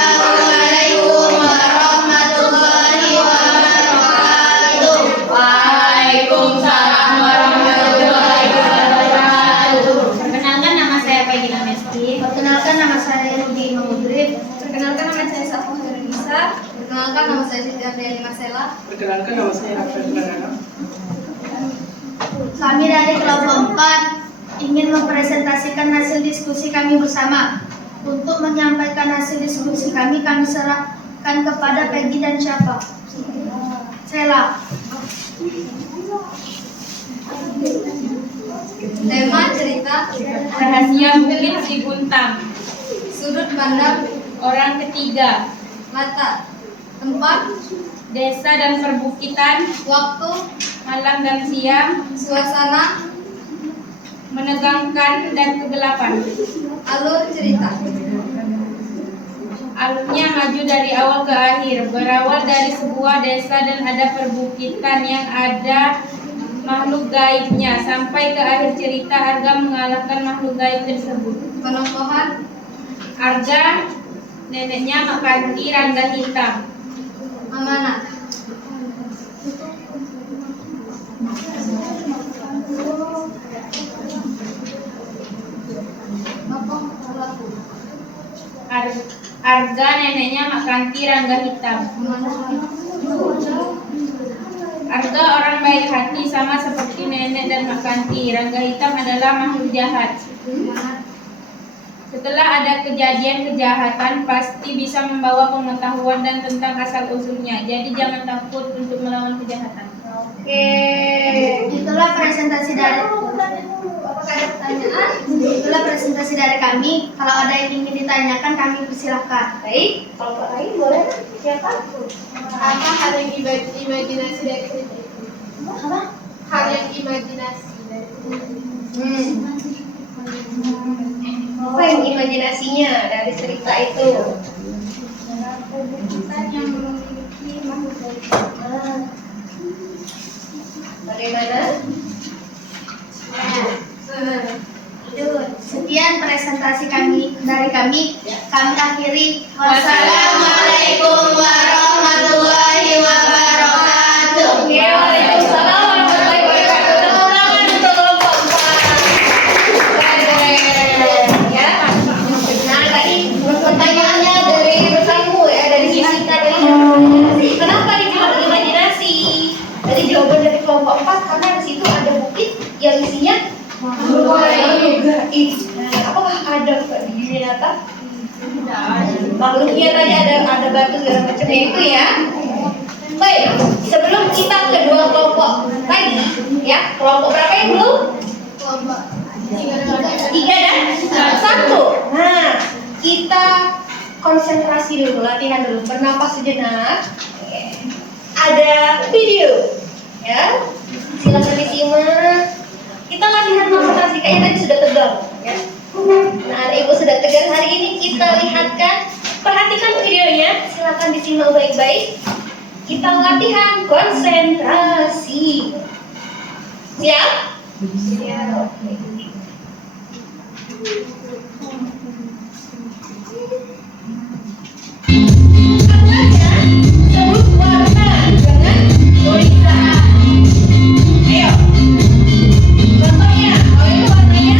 Assalamualaikum warahmatullahi wabarakatuh. Waalaikumsalam warahmatullahi wabarakatuh. Perkenalkan, nama saya Peggy Namesti. Perkenalkan, nama saya Rudi Mamudrib. Perkenalkan, nama saya Safa Herunisa. Perkenalkan, nama saya Siti Apriani Marcella. Perkenalkan, nama saya Rafael Pradana. Kami dari kelompok 4 ingin mempresentasikan hasil diskusi kami bersama. Untuk menyampaikan hasil diskusi kami serahkan kepada Peggy dan siapa? Sela. Tema cerita Rahasia Bukit Siguntang. sudut pandang Orang ketiga. mata, tempat, Desa dan perbukitan. waktu, Malam dan siang. suasana, Menegangkan dan kegelapan. alur cerita. Alurnya maju dari awal ke akhir. Berawal dari sebuah desa dan ada perbukitan yang ada makhluk gaibnya. Sampai ke akhir cerita, Arga mengalahkan makhluk gaib tersebut. Penokohan, Arga, neneknya Makanti Rangga Hitam. amanat. Arga, neneknya Makanti Rangga Hitam. Arga orang baik hati sama seperti nenek dan Makanti. Rangga Hitam adalah makhluk jahat. Setelah ada kejadian kejahatan, pasti bisa membawa pengetahuan dan tentang asal-usulnya. Jadi jangan takut untuk melawan kejahatan. Oke, itulah presentasi dari. Apakah ada pertanyaan? Itulah presentasi dari kami. Kalau ada yang ingin ditanyakan, kami persilahkan. Baik, kelompok lain boleh? Siapa? Apa hal yang imajinasi dari cerita itu? Apa? Hal yang imajinasi dari Apa yang imajinasinya dari cerita itu? yang memiliki makhluk gaib. Bagaimana? Sekian presentasi dari kami akhiri. Wassalamualaikum warahmatullahi wabarakatuh. Oke, waalaikumsalam warahmatullahi wabarakatuh. Tepuk tangan untuk kelompok 4. Ya. Nah, tadi pertanyaannya dari rekanmu ya, dari Jessica dari imajinasi. Kenapa dibilang imajinasi? Dari jawaban dari kelompok 4 karena di situ ada bukit yang isinya makhluk gaib. Apakah ada di dunia nyata? Makhluknya tadi ada batu segala macamnya itu ya. Baik, sebelum kita ke dua kelompok tadi, ya kelompok berapa yang belum? Kelompok 3 dan 1. Nah, kita konsentrasi dulu, latihan dulu, bernapas sejenak. Ada video, ya. Silakan disimak. Kita latihan konsentrasi kayak tadi Kali ini kita lihatkan, perhatikan videonya, silakan disimak baik-baik. Kita latihan konsentrasi. Siap? Siap. Oke. Sebut warna dengan tulisan. Ayo. Contohnya, kalau itu warnanya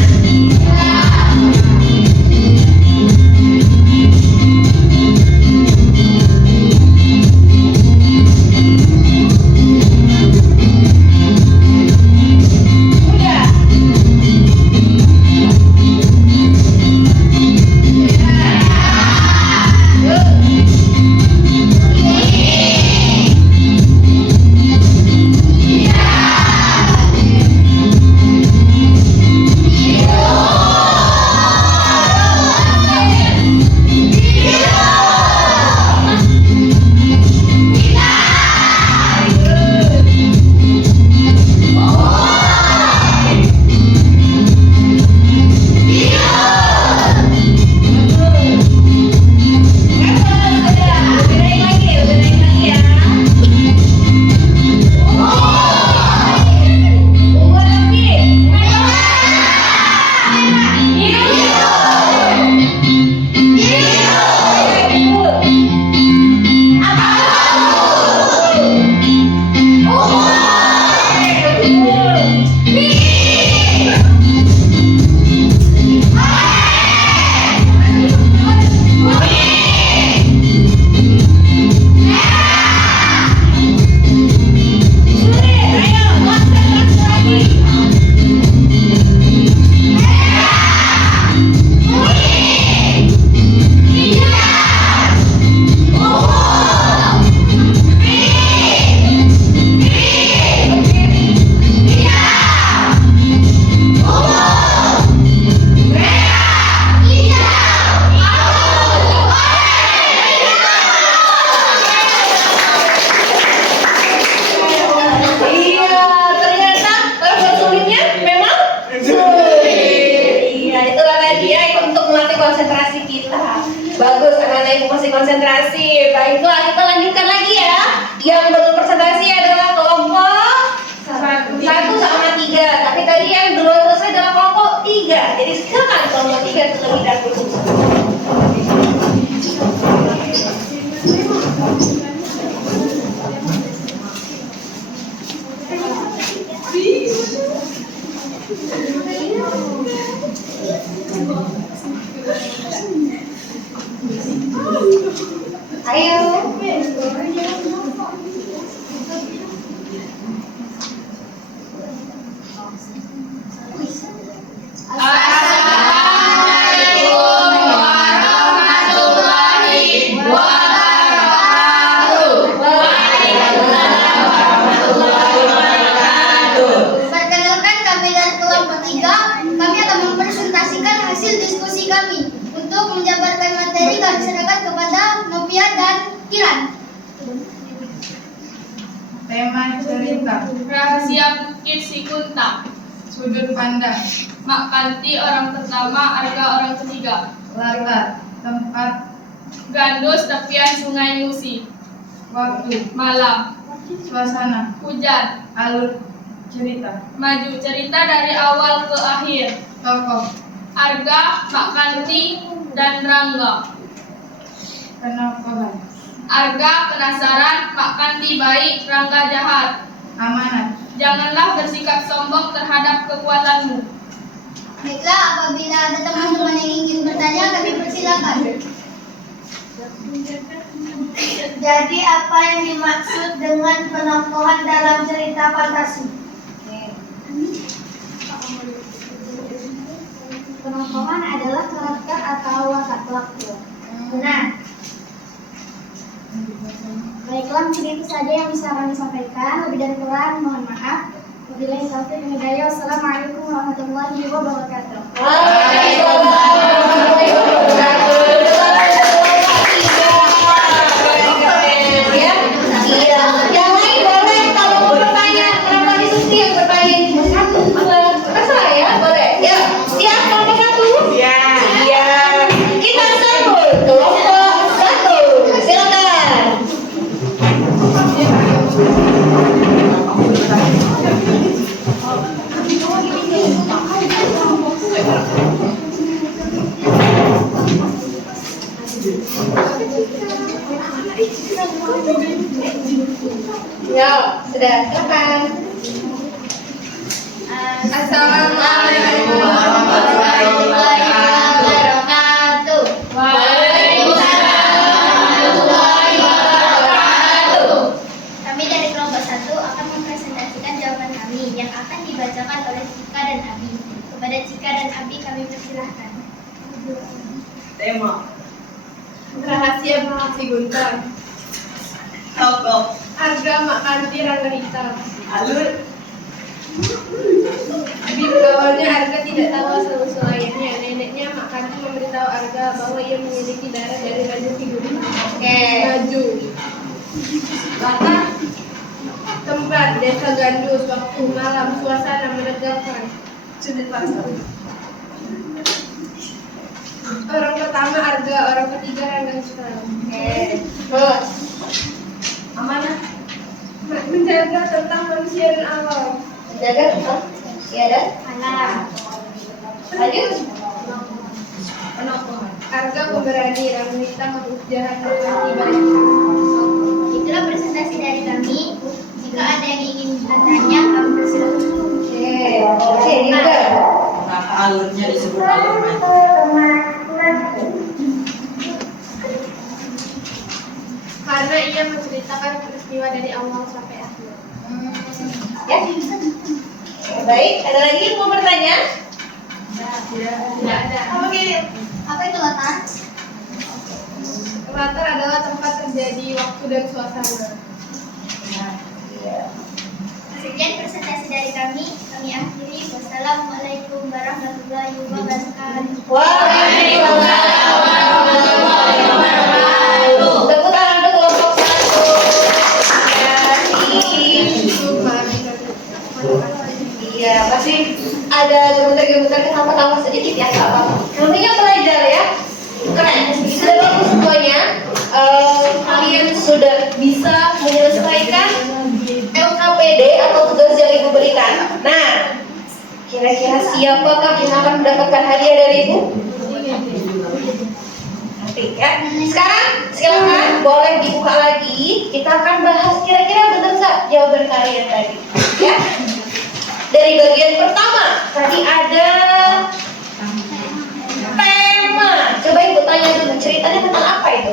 konsentrasi kita. Bagus, anak-anak ibu masih konsentrasi. Baiklah, kita lanjutkan lagi ya. Yang belum presentasi adalah kelompok 1 sama 3. Tapi tadi yang belum selesai adalah kelompok 3. Jadi silakan kelompok 3 terlebih dahulu. Ayo. Perkenalkan, kami dari kelompok 3, kami akan mempresentasikan hasil diskusi kami untuk menjabarkan materi kami serahkan kepada Novia dan Kiran. Tema cerita Rahasia Bukit Sikunta. Sudut pandang Mak Kanti orang pertama, Arga orang ketiga. Warga, Tempat Gandus tepian Sungai Musi. Waktu malam. Suasana hujan. Alur cerita maju cerita dari awal ke akhir. Tokoh Arga, Mak Kanti, dan Rangga. Penokohan Arga penasaran, Mak Kanti baik, Rangga jahat. Amanat janganlah bersikap sombong terhadap kekuatanmu. baiklah, apabila ada teman-teman yang ingin bertanya, kami persilakan. Jadi apa yang dimaksud dengan penokohan dalam cerita fantasi? Penokohan adalah karakter atau watak pelaku. Benar. Baiklah, mungkin itu saja yang bisa kami sampaikan. Lebih dan kurang mohon maaf. Wabillahi taufiq wal hidayah. Wassalamualaikum warahmatullahi wabarakatuh. Waalaikumsalam warahmatullahi wabarakatuh. Ya, iya. Yang lain boleh kalau mau bertanya. Kenapa disuruh yang bertanya? Terserah ya, boleh. Ya, siap kelompok 1? Iya. Kita Sudah, silakan. Assalamualaikum warahmatullahi wabarakatuh. Kami dari kelompok 1 akan mempresentasikan jawaban kami yang akan dibacakan oleh Cika dan Abi. Kepada Cika dan Abi kami persilahkan. Tema. Rahasia Bukit Siguntang. Tokoh. Harga makan Rangga Hitam. Alur. Awalnya Arga tidak tahu asal-usul ayahnya. Neneknya Mak Kanti memberitahu Arga bahwa ia memiliki darah dari Raja Siguntang. Maju. Latar tempat Desa Gandus, waktu malam, suasana menegangkan. Sudut pasar. Orang pertama Arga, orang ketiga Rangga Hitam. Terus. Amanah. Menjaga tentang manusia dan alam. Menjaga tentang manusia dan Alam. lanjut. Arga pemberani, Rangga Hitam makhluk jahat dan tiba. Itulah presentasi dari kami. Jika ada yang ingin bertanya, kami persilakan. Oke, juga. Kenapa alurnya disebut alur mati? Karena ia menceritakan peristiwa dari awal sampai akhir. Ya. Baik, ada lagi yang mau bertanya? Tidak ada. Apa itu latar? Latar adalah tempat terjadi waktu dan suasana. Sekian presentasi dari kami. Kami akhiri. Wassalamualaikum warahmatullahi wabarakatuh. Waalaikumsalam warahmatullahi wabarakatuh. Tepuk tangan untuk kelompok 1. Iya, pasti ada gemetar-gemetar ketawa-tawa sedikit ya, nggak apa-apa. Namanya belajar ya, keren. Sudah bagus semuanya. Kalian sudah bisa menyelesaikan LKPD atau tugas yang Ibu berikan. Nah, kira-kira siapakah yang akan mendapatkan hadiah dari Ibu? Nanti ya. Sekarang silakan boleh dibuka lagi. Kita akan bahas kira-kira benar nggak jawaban kalian tadi. Ya. Dari bagian pertama tadi ada tema. Coba Ibu tanya dulu, ceritanya tentang apa itu?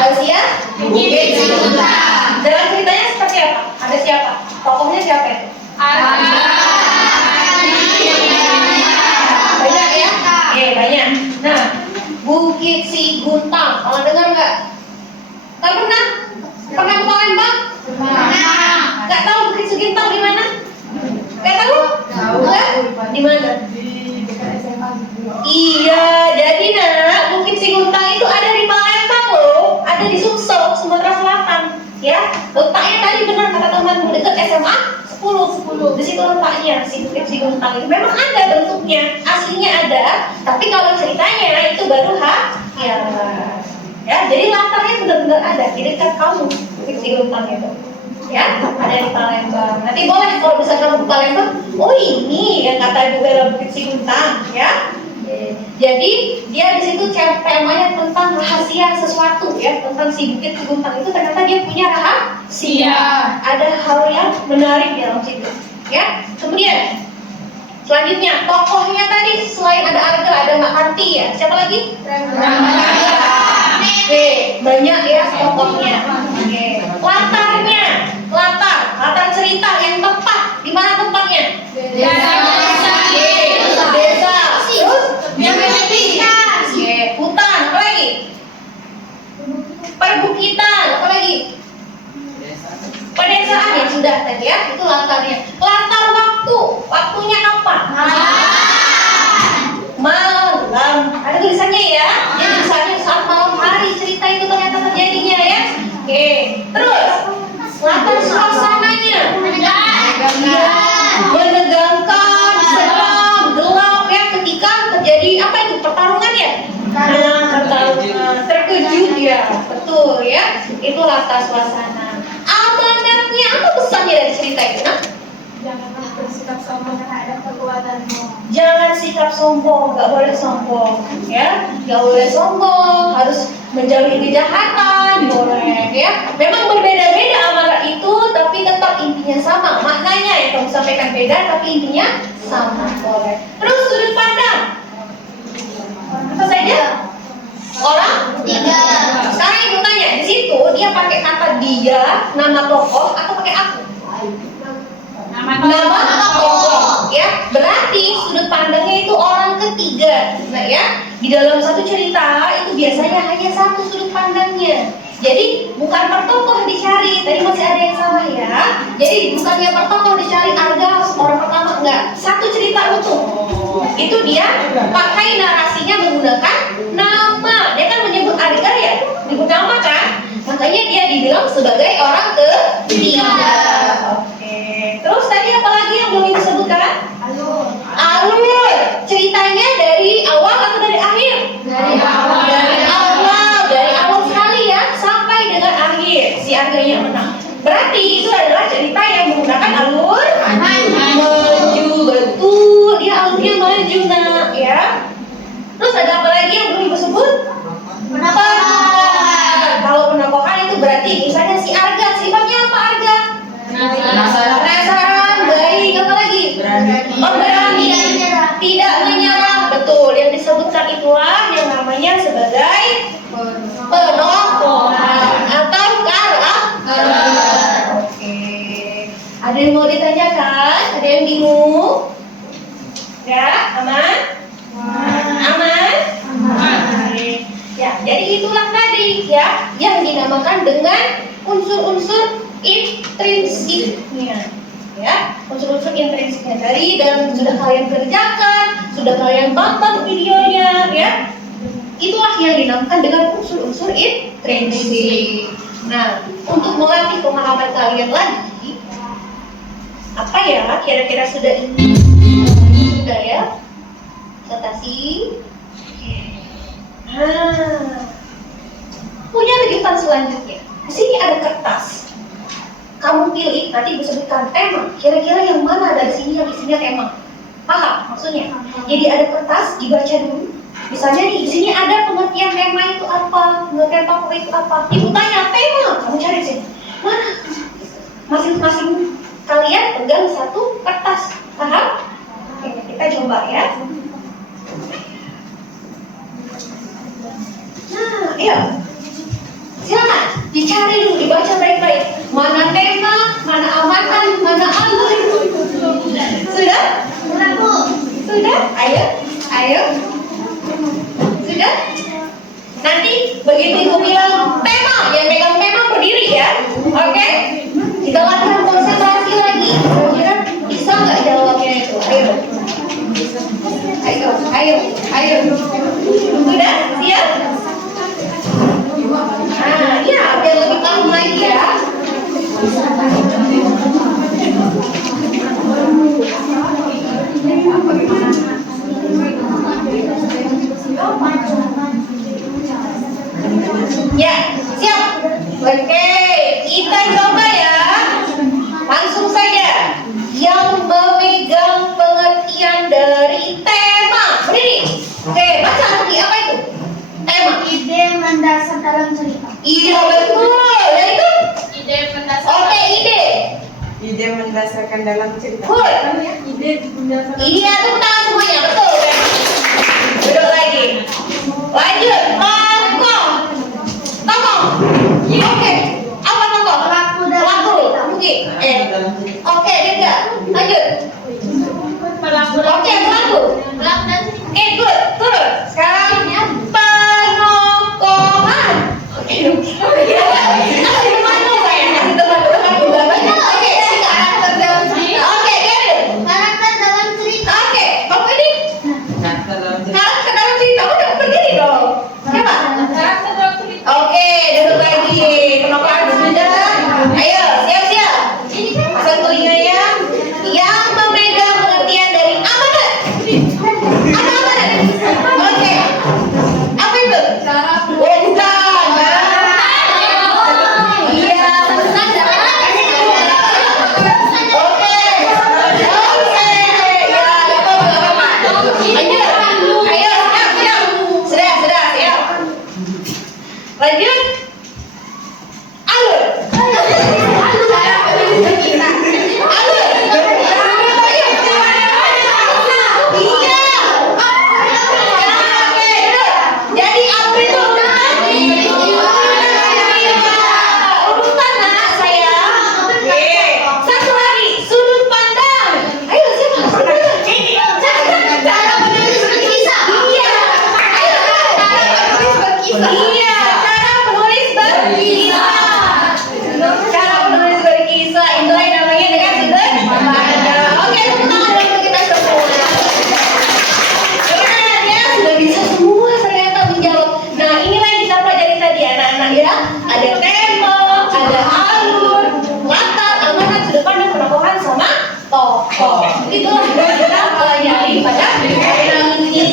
Rahasia Bukit Siguntang. Dalam ceritanya seperti apa? Ada siapa? Tokohnya siapa itu? Banyak ya? Oke, banyak. Nah, Bukit Siguntang. Kalau dengar nggak? Nggak pernah? Pernah ke Palembang? Pernah. Nggak tahu Bukit Siguntang di mana? Nggak tahu? Nggak? Di mana? Iya, jadi nak Bukit Siguntang itu ada di Palembang loh, ada di Sumsel, Sumatera Selatan. Ya, letaknya tadi benar kata teman dekat SMA 10. Di situ letaknya si Bukit Siguntang itu. Memang ada bentuknya, aslinya ada, tapi kalau ceritanya itu baru ya. Ya, jadi latarnya benar-benar ada di dekat kamu Bukit Siguntang itu. Ya, ada di Palembang. Nanti boleh kalau misalkan kamu ke Palembang, oh ini yang kata Ibu Bella Bukit Siguntang, ya. Jadi dia di situ temanya tentang rahasia sesuatu ya, tentang si Bukit Siguntang itu ternyata dia punya rahasia. Ada hal yang menarik di dalam situ. Ya. Kemudian selanjutnya tokohnya tadi selain ada Arga ada Mak Karti ya. Siapa lagi? Rangga. Oke, banyak ya tokohnya. Oke. Latar cerita yang tepat. Di mana tempatnya? Desa. Terus hutan, apa lagi? Perbukitan, apa lagi? Pedesaan ya sudah tadi ya, itu latarnya. Latar waktunya apa? Malam. Ada tulisannya ya. Jadi tulisannya saat malam hari cerita itu ternyata terjadinya ya. Oke. Terus latar suasananya menegangkan, seram, gelap ya ketika terjadi apa itu pertarungan ya? Pertarungan, terkejut ya, betul ya. Itu latar suasana. Amanatnya apa pesannya dari cerita itu? Nah? Janganlah bersikap sombong terhadap kekuatanmu. Jangan sikap sombong, nggak boleh sombong, ya, nggak boleh sombong, harus menjauhi kejahatan, boleh ya. Memang berbeda-beda amalan itu, tapi tetap intinya sama. Maknanya yang kamu sampaikan beda, tapi intinya sama. Boleh. Terus sudut pandang. Apa saja? Orang? Tiga. Sekarang ibu tanya, di situ dia pakai kata dia, nama tokoh, atau pakai aku? Nama tokoh, ya. Berarti sudut pandangnya itu orang ketiga, nah ya. Di dalam satu cerita itu biasanya hanya satu sudut pandangnya. Jadi bukan per tokoh dicari, tadi masih ada yang salah ya. Jadi bukannya per tokoh dicari Arga orang pertama, enggak. Satu cerita utuh. Itu dia pakai narasinya menggunakan nama. Dia kan menyebut Arga ya, menyebut nama kan. Makanya dia dibilang sebagai orang ketiga. Oke. Terus tadi apa lagi yang belum disebutkan? Alur. Ceritanya dari awal atau dari akhir? Dari awal sekali ya sampai dengan akhir si Arganya menang. Berarti itu adalah cerita yang menggunakan alur maju, betul. Dia alurnya maju nak ya. Terus ada apa lagi yang belum disebut? Penokohan. Kalau penokohan itu berarti misalnya si Arga, sifatnya apa Arga? Penasaran, baik, apa lagi? Berani, tidak menyerah, betul. Yang disebutkan itulah yang namanya sebagai penokohan atau karakter. Oke. Ada yang mau ditanyakan? Ada yang bingung? Ya, aman? Aman? Oke. Ya, jadi itulah tadi ya yang dinamakan dengan unsur-unsur intrinsiknya. Ya, unsur-unsur intrinsiknya dari dan sudah kalian kerjakan, sudah kalian tonton videonya ya. Itulah yang dinamakan dengan unsur-unsur intrinsik. Nah, untuk melatih pemahaman kalian lagi, apa ya kira-kira sudah sudah ya? Presentasi. Nah, punya kegiatan selanjutnya. Di sini ada kertas. Kamu pilih, nanti disebutkan tema. Kira-kira yang mana dari sini yang isinya tema? Paham maksudnya? Jadi ada kertas, dibaca dulu. Misalnya di sini ada pengertian tema itu apa, pengertian tokoh itu apa. Ibu tanya tema, kamu cari sini. Mana? Masing-masing kalian pegang satu kertas. Paham? Oke, kita coba ya. Nah, iya. Silakan dicari dulu, dibaca baik-baik. Mana tema, mana amatan, mana alur. Sudah? Sudah? Ayo. Sudah? Nanti begitu ibu bilang tema, yang pegang tema berdiri ya. Oke? Kita latihan konsentrasi lagi. Kira-kira bisa nggak jawabnya itu? Ayo. Sudah? Siap? Nah, ya, biar lebih tahu lagi ya. Ya, siap. Oke, kita coba ya. Langsung saja. Yang memegang pengertian dari tema. Berdiri. Oke, baca nanti apa itu? Tema. Ide mendasar dalam cerita. Ide betul. Yaitu Ide mendasar. oke, ide. Ide mendasarkan dalam cerita. Good. Ide mendasar. Ini tepuk tangan semuanya, betul kan? Duduk lagi. Lanjut, tokoh. Oke, apa tokoh? Pelaku dalam Pelaku. cerita. Oke. Dalam cerita. Oke, Dinda. Lanjut. Pelaku. Oke, pelaku. Pelaku dan cerita. Oke, good. Turun. Sekarang penokohan. Oke. Kasih temanmu saya. Kasih temanmu. Oke, silakan. Karakter dalam cerita. Oke, Geril. Karakter dalam cerita. Oke, itulah yang kita pelajari pada hari ini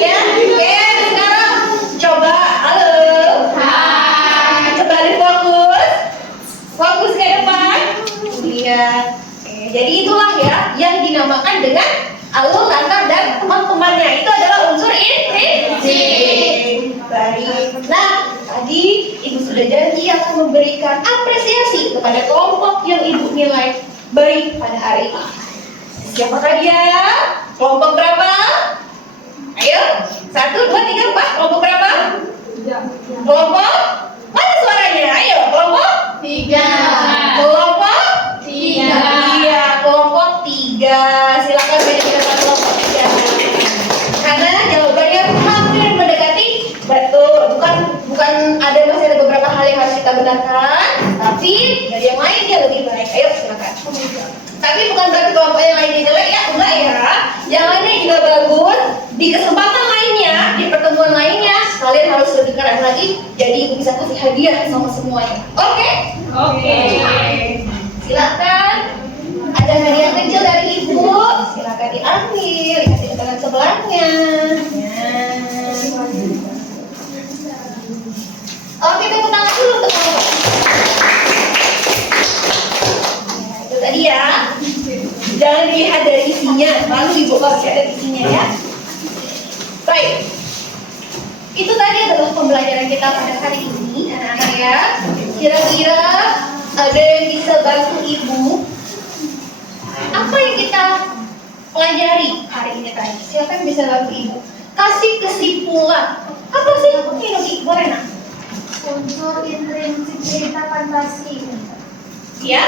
ya. Oke, sekarang coba halo. Kembali fokus ke depan. Lihat. Jadi itulah ya yang dinamakan dengan alur latar dan teman-temannya. Itu adalah unsur intrinsik. Baik. Nah, tadi Ibu sudah janji akan memberikan apresiasi kepada kelompok yang Ibu nilai baik pada hari ini. Siapakah dia? Kelompok berapa? Ayo, 1, 2, 3, 4. Kelompok berapa? 3. Kelompok? Mana suaranya? Ayo, kelompok? 3. Kelompok? 3. Iya, kelompok 3. Silakan menjadi kelompok 3. Karena jawabannya hampir mendekati betul. Bukan masih ada beberapa hal yang harus kita benarkan, tapi dari yang lain dia lebih baik. Ayo, silakan. Tapi bukan berarti kelompok yang lainnya jelek ya, enggak ya. Yang lainnya juga bagus. Di kesempatan lainnya, di pertemuan lainnya, kalian harus lebih keren lagi. Jadi Ibu bisa kasih hadiah sama semuanya. Oke? Oke. Silakan. Ada hadiah kecil dari Ibu. Silakan diambil. Kasih ke tangan sebelahnya. Oke, tepuk tangan dulu untuk kelompok. Itu tadi ya. Jangan dilihat dari isinya, lalu Ibu kasih ada isinya ya. Baik. Itu tadi adalah pembelajaran kita pada hari ini, anak-anak ya. Kira-kira ada yang bisa bantu Ibu? Apa yang kita pelajari hari ini tadi? Siapa yang bisa bantu Ibu? Kasih kesimpulan. Apa sih ini? Boleh nak? Unsur intrinsik cerita fantasi. Ya.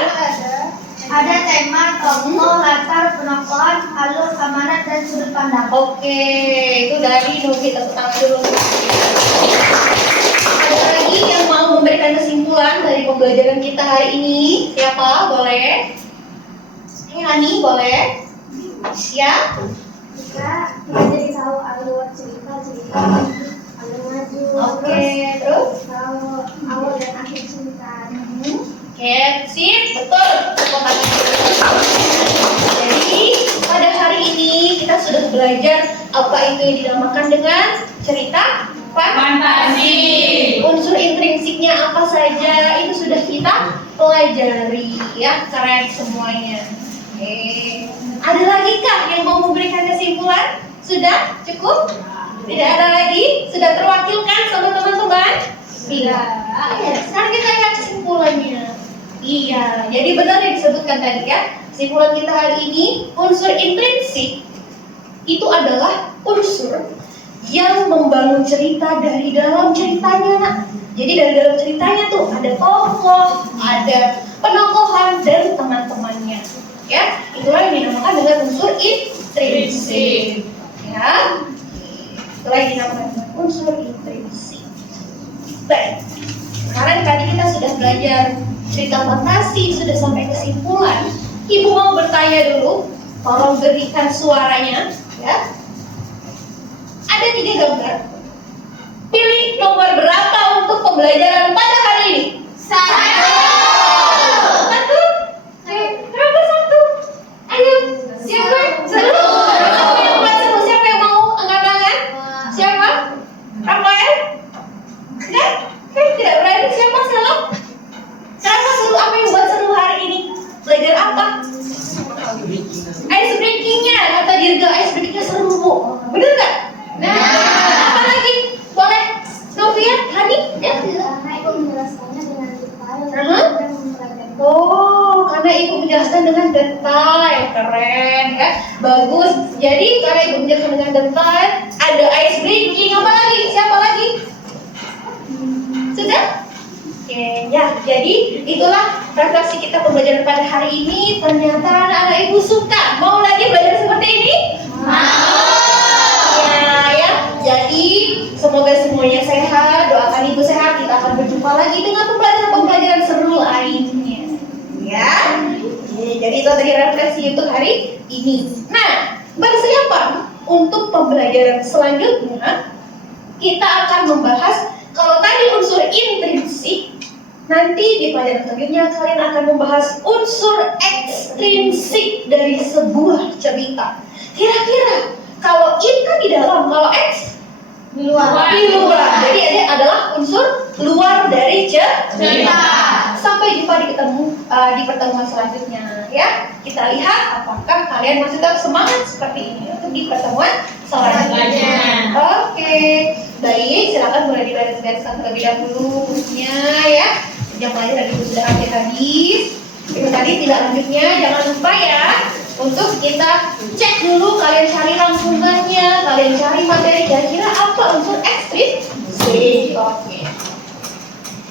Ada tema, tokoh, latar, penokohan, alur, amanat, dan sudut pandang. Oke, itu dari Novi, tepuk tangan dulu. Ada lagi yang mau memberikan kesimpulan dari pembelajaran kita hari ini? Siapa? Boleh? Ini Hani, boleh? Siap? Kita jadi tahu alur cerita, alur maju. Oke, terus? Tahu awal dan akhir cerita. Oke, sip, betul. Jadi pada hari ini kita sudah belajar apa itu yang dinamakan dengan cerita fantasi. Unsur intrinsiknya apa saja itu sudah kita pelajari ya, keren semuanya. Oke, ada lagi kah yang mau memberikan kesimpulan? Sudah cukup? Tidak ada lagi? Sudah terwakilkan sama teman-teman? Iya. Sekarang kita lihat kesimpulannya. Iya, jadi benar yang disebutkan tadi ya. Kesimpulan kita hari ini, unsur intrinsik itu adalah unsur yang membangun cerita dari dalam ceritanya, nak. Jadi dari dalam ceritanya tuh ada tokoh, ada penokohan dan teman-temannya. Ya, itulah yang dinamakan dengan unsur intrinsik. Ya, itulah yang dinamakan dengan unsur intrinsik. Baik, sekarang tadi kita sudah belajar cerita fantasi, sudah sampai kesimpulan. Ibu mau bertanya dulu, tolong berikan suaranya, ya. Ada 3 gambar. Pilih nomor berapa untuk pembelajaran pada hari ini? 1. 1? Kenapa 1? Ayo, siapa? Seru. Siapa yang buat seru? Siapa yang mau angkat-angkat? Siapa? Rafael? Enggak? Tidak berani. Siapa salah? Kenapa seru? Apa yang buat seru hari ini? Belajar apa? Ice breakingnya, kata Dirga, ice breakingnya seru, Bu. Bener nggak? Nah, apa lagi? Boleh? Novia, Hani? Ya? Karena Ibu menjelaskannya dengan detail dan mempelajari. Oh, karena Ibu menjelaskan dengan detail. Keren ya, bagus. Jadi karena Ibu menjelaskan dengan detail, ada ice breaking. Apa lagi? Siapa lagi? Sudah? Oke, ya, jadi itulah refleksi kita pembelajaran pada hari ini. Ternyata anak-anak Ibu suka. Mau lagi belajar seperti ini? Mau. Ya. Jadi semoga semuanya sehat. Doakan Ibu sehat. Kita akan berjumpa lagi dengan pembelajaran seru lainnya. Ya. Jadi itu tadi refleksi untuk hari ini. Nah, persiapan untuk pembelajaran selanjutnya kita akan membahas kalau tadi unsur intrinsik Nanti di pelajaran selanjutnya kalian akan membahas unsur ekstrinsik dari sebuah cerita. Kira-kira kalau in kan di dalam, kalau ex Di luar. di luar. Jadi ini adalah unsur luar dari cerita. Sampai jumpa di pertemuan selanjutnya ya. Kita lihat apakah kalian masih tetap semangat seperti ini untuk di pertemuan selanjutnya. Oke. Baik, silakan mulai diberes-bereskan terlebih dahulu bukunya ya. Jam pelajaran itu sudah hampir habis. Itu tadi tidak lanjutnya, jangan lupa ya untuk kita cek dulu, kalian cari rangkumannya, kalian cari materi kira-kira apa unsur ekstrinsik. Oke.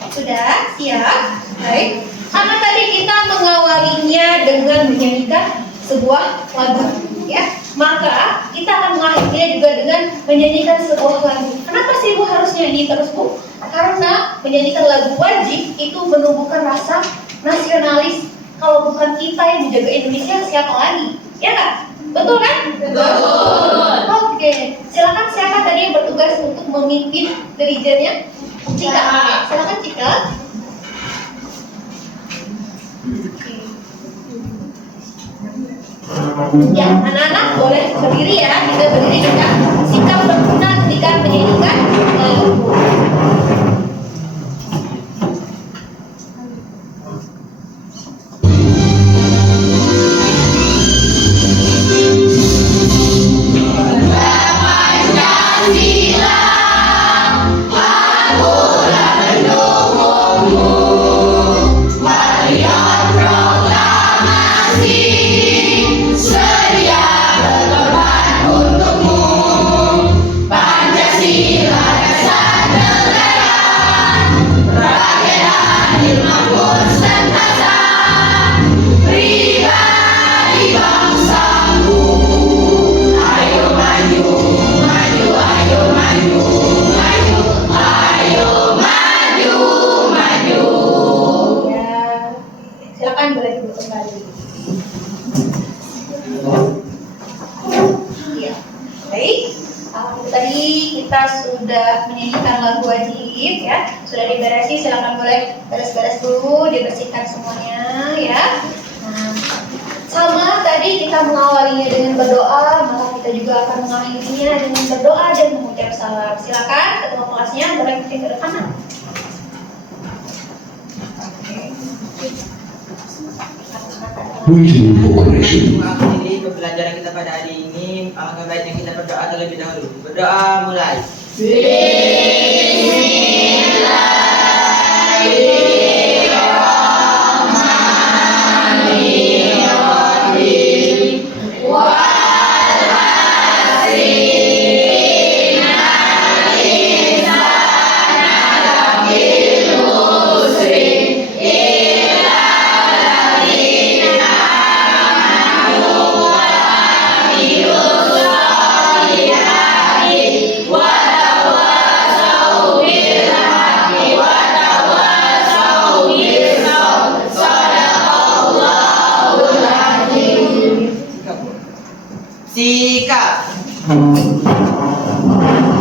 Sudah siap? Baik. Karena tadi kita mengawalinya dengan menyanyikan sebuah lagu, ya. Maka kita akan mengakhirinya juga dengan menyanyikan sebuah lagu. Kenapa sih Bu harus nyanyi terus Bu? Karena menyanyikan lagu wajib itu menumbuhkan rasa nasionalis. Kalau bukan kita yang menjaga Indonesia, siapa lagi? Ya kan? Betul kan? Betul. Oke. Silakan siapa tadi yang bertugas untuk memimpin dirijennya? Cika. Silakan Cika. Ya, anak-anak boleh berdiri ya. Kita berdiri dengan sikap berguna ketika menyanyikan lagu. Sudah menyanyikan lagu wajib ya, sudah diberesi, silakan boleh beres-beres dulu, dibersihkan semuanya ya. Nah, sama tadi kita mengawalinya dengan berdoa, maka kita juga akan mengakhirinya dengan berdoa dan mengucap salam. Silakan ketua kelasnya boleh mungkin ke depan. Mengakhiri pembelajaran kita pada hari ini, alangkah baiknya kita berdoa terlebih dahulu. Berdoa mulai. Sikap.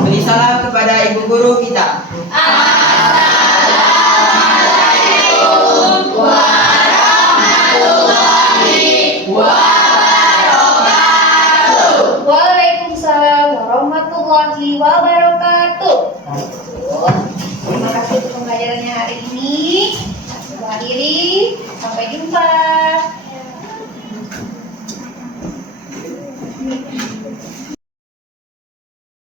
Beri salam kepada ibu guru kita. Assalamualaikum warahmatullahi wabarakatuh. Waalaikumsalam warahmatullahi wabarakatuh. Terima kasih untuk pembelajarannya hari ini. Kita akhiri.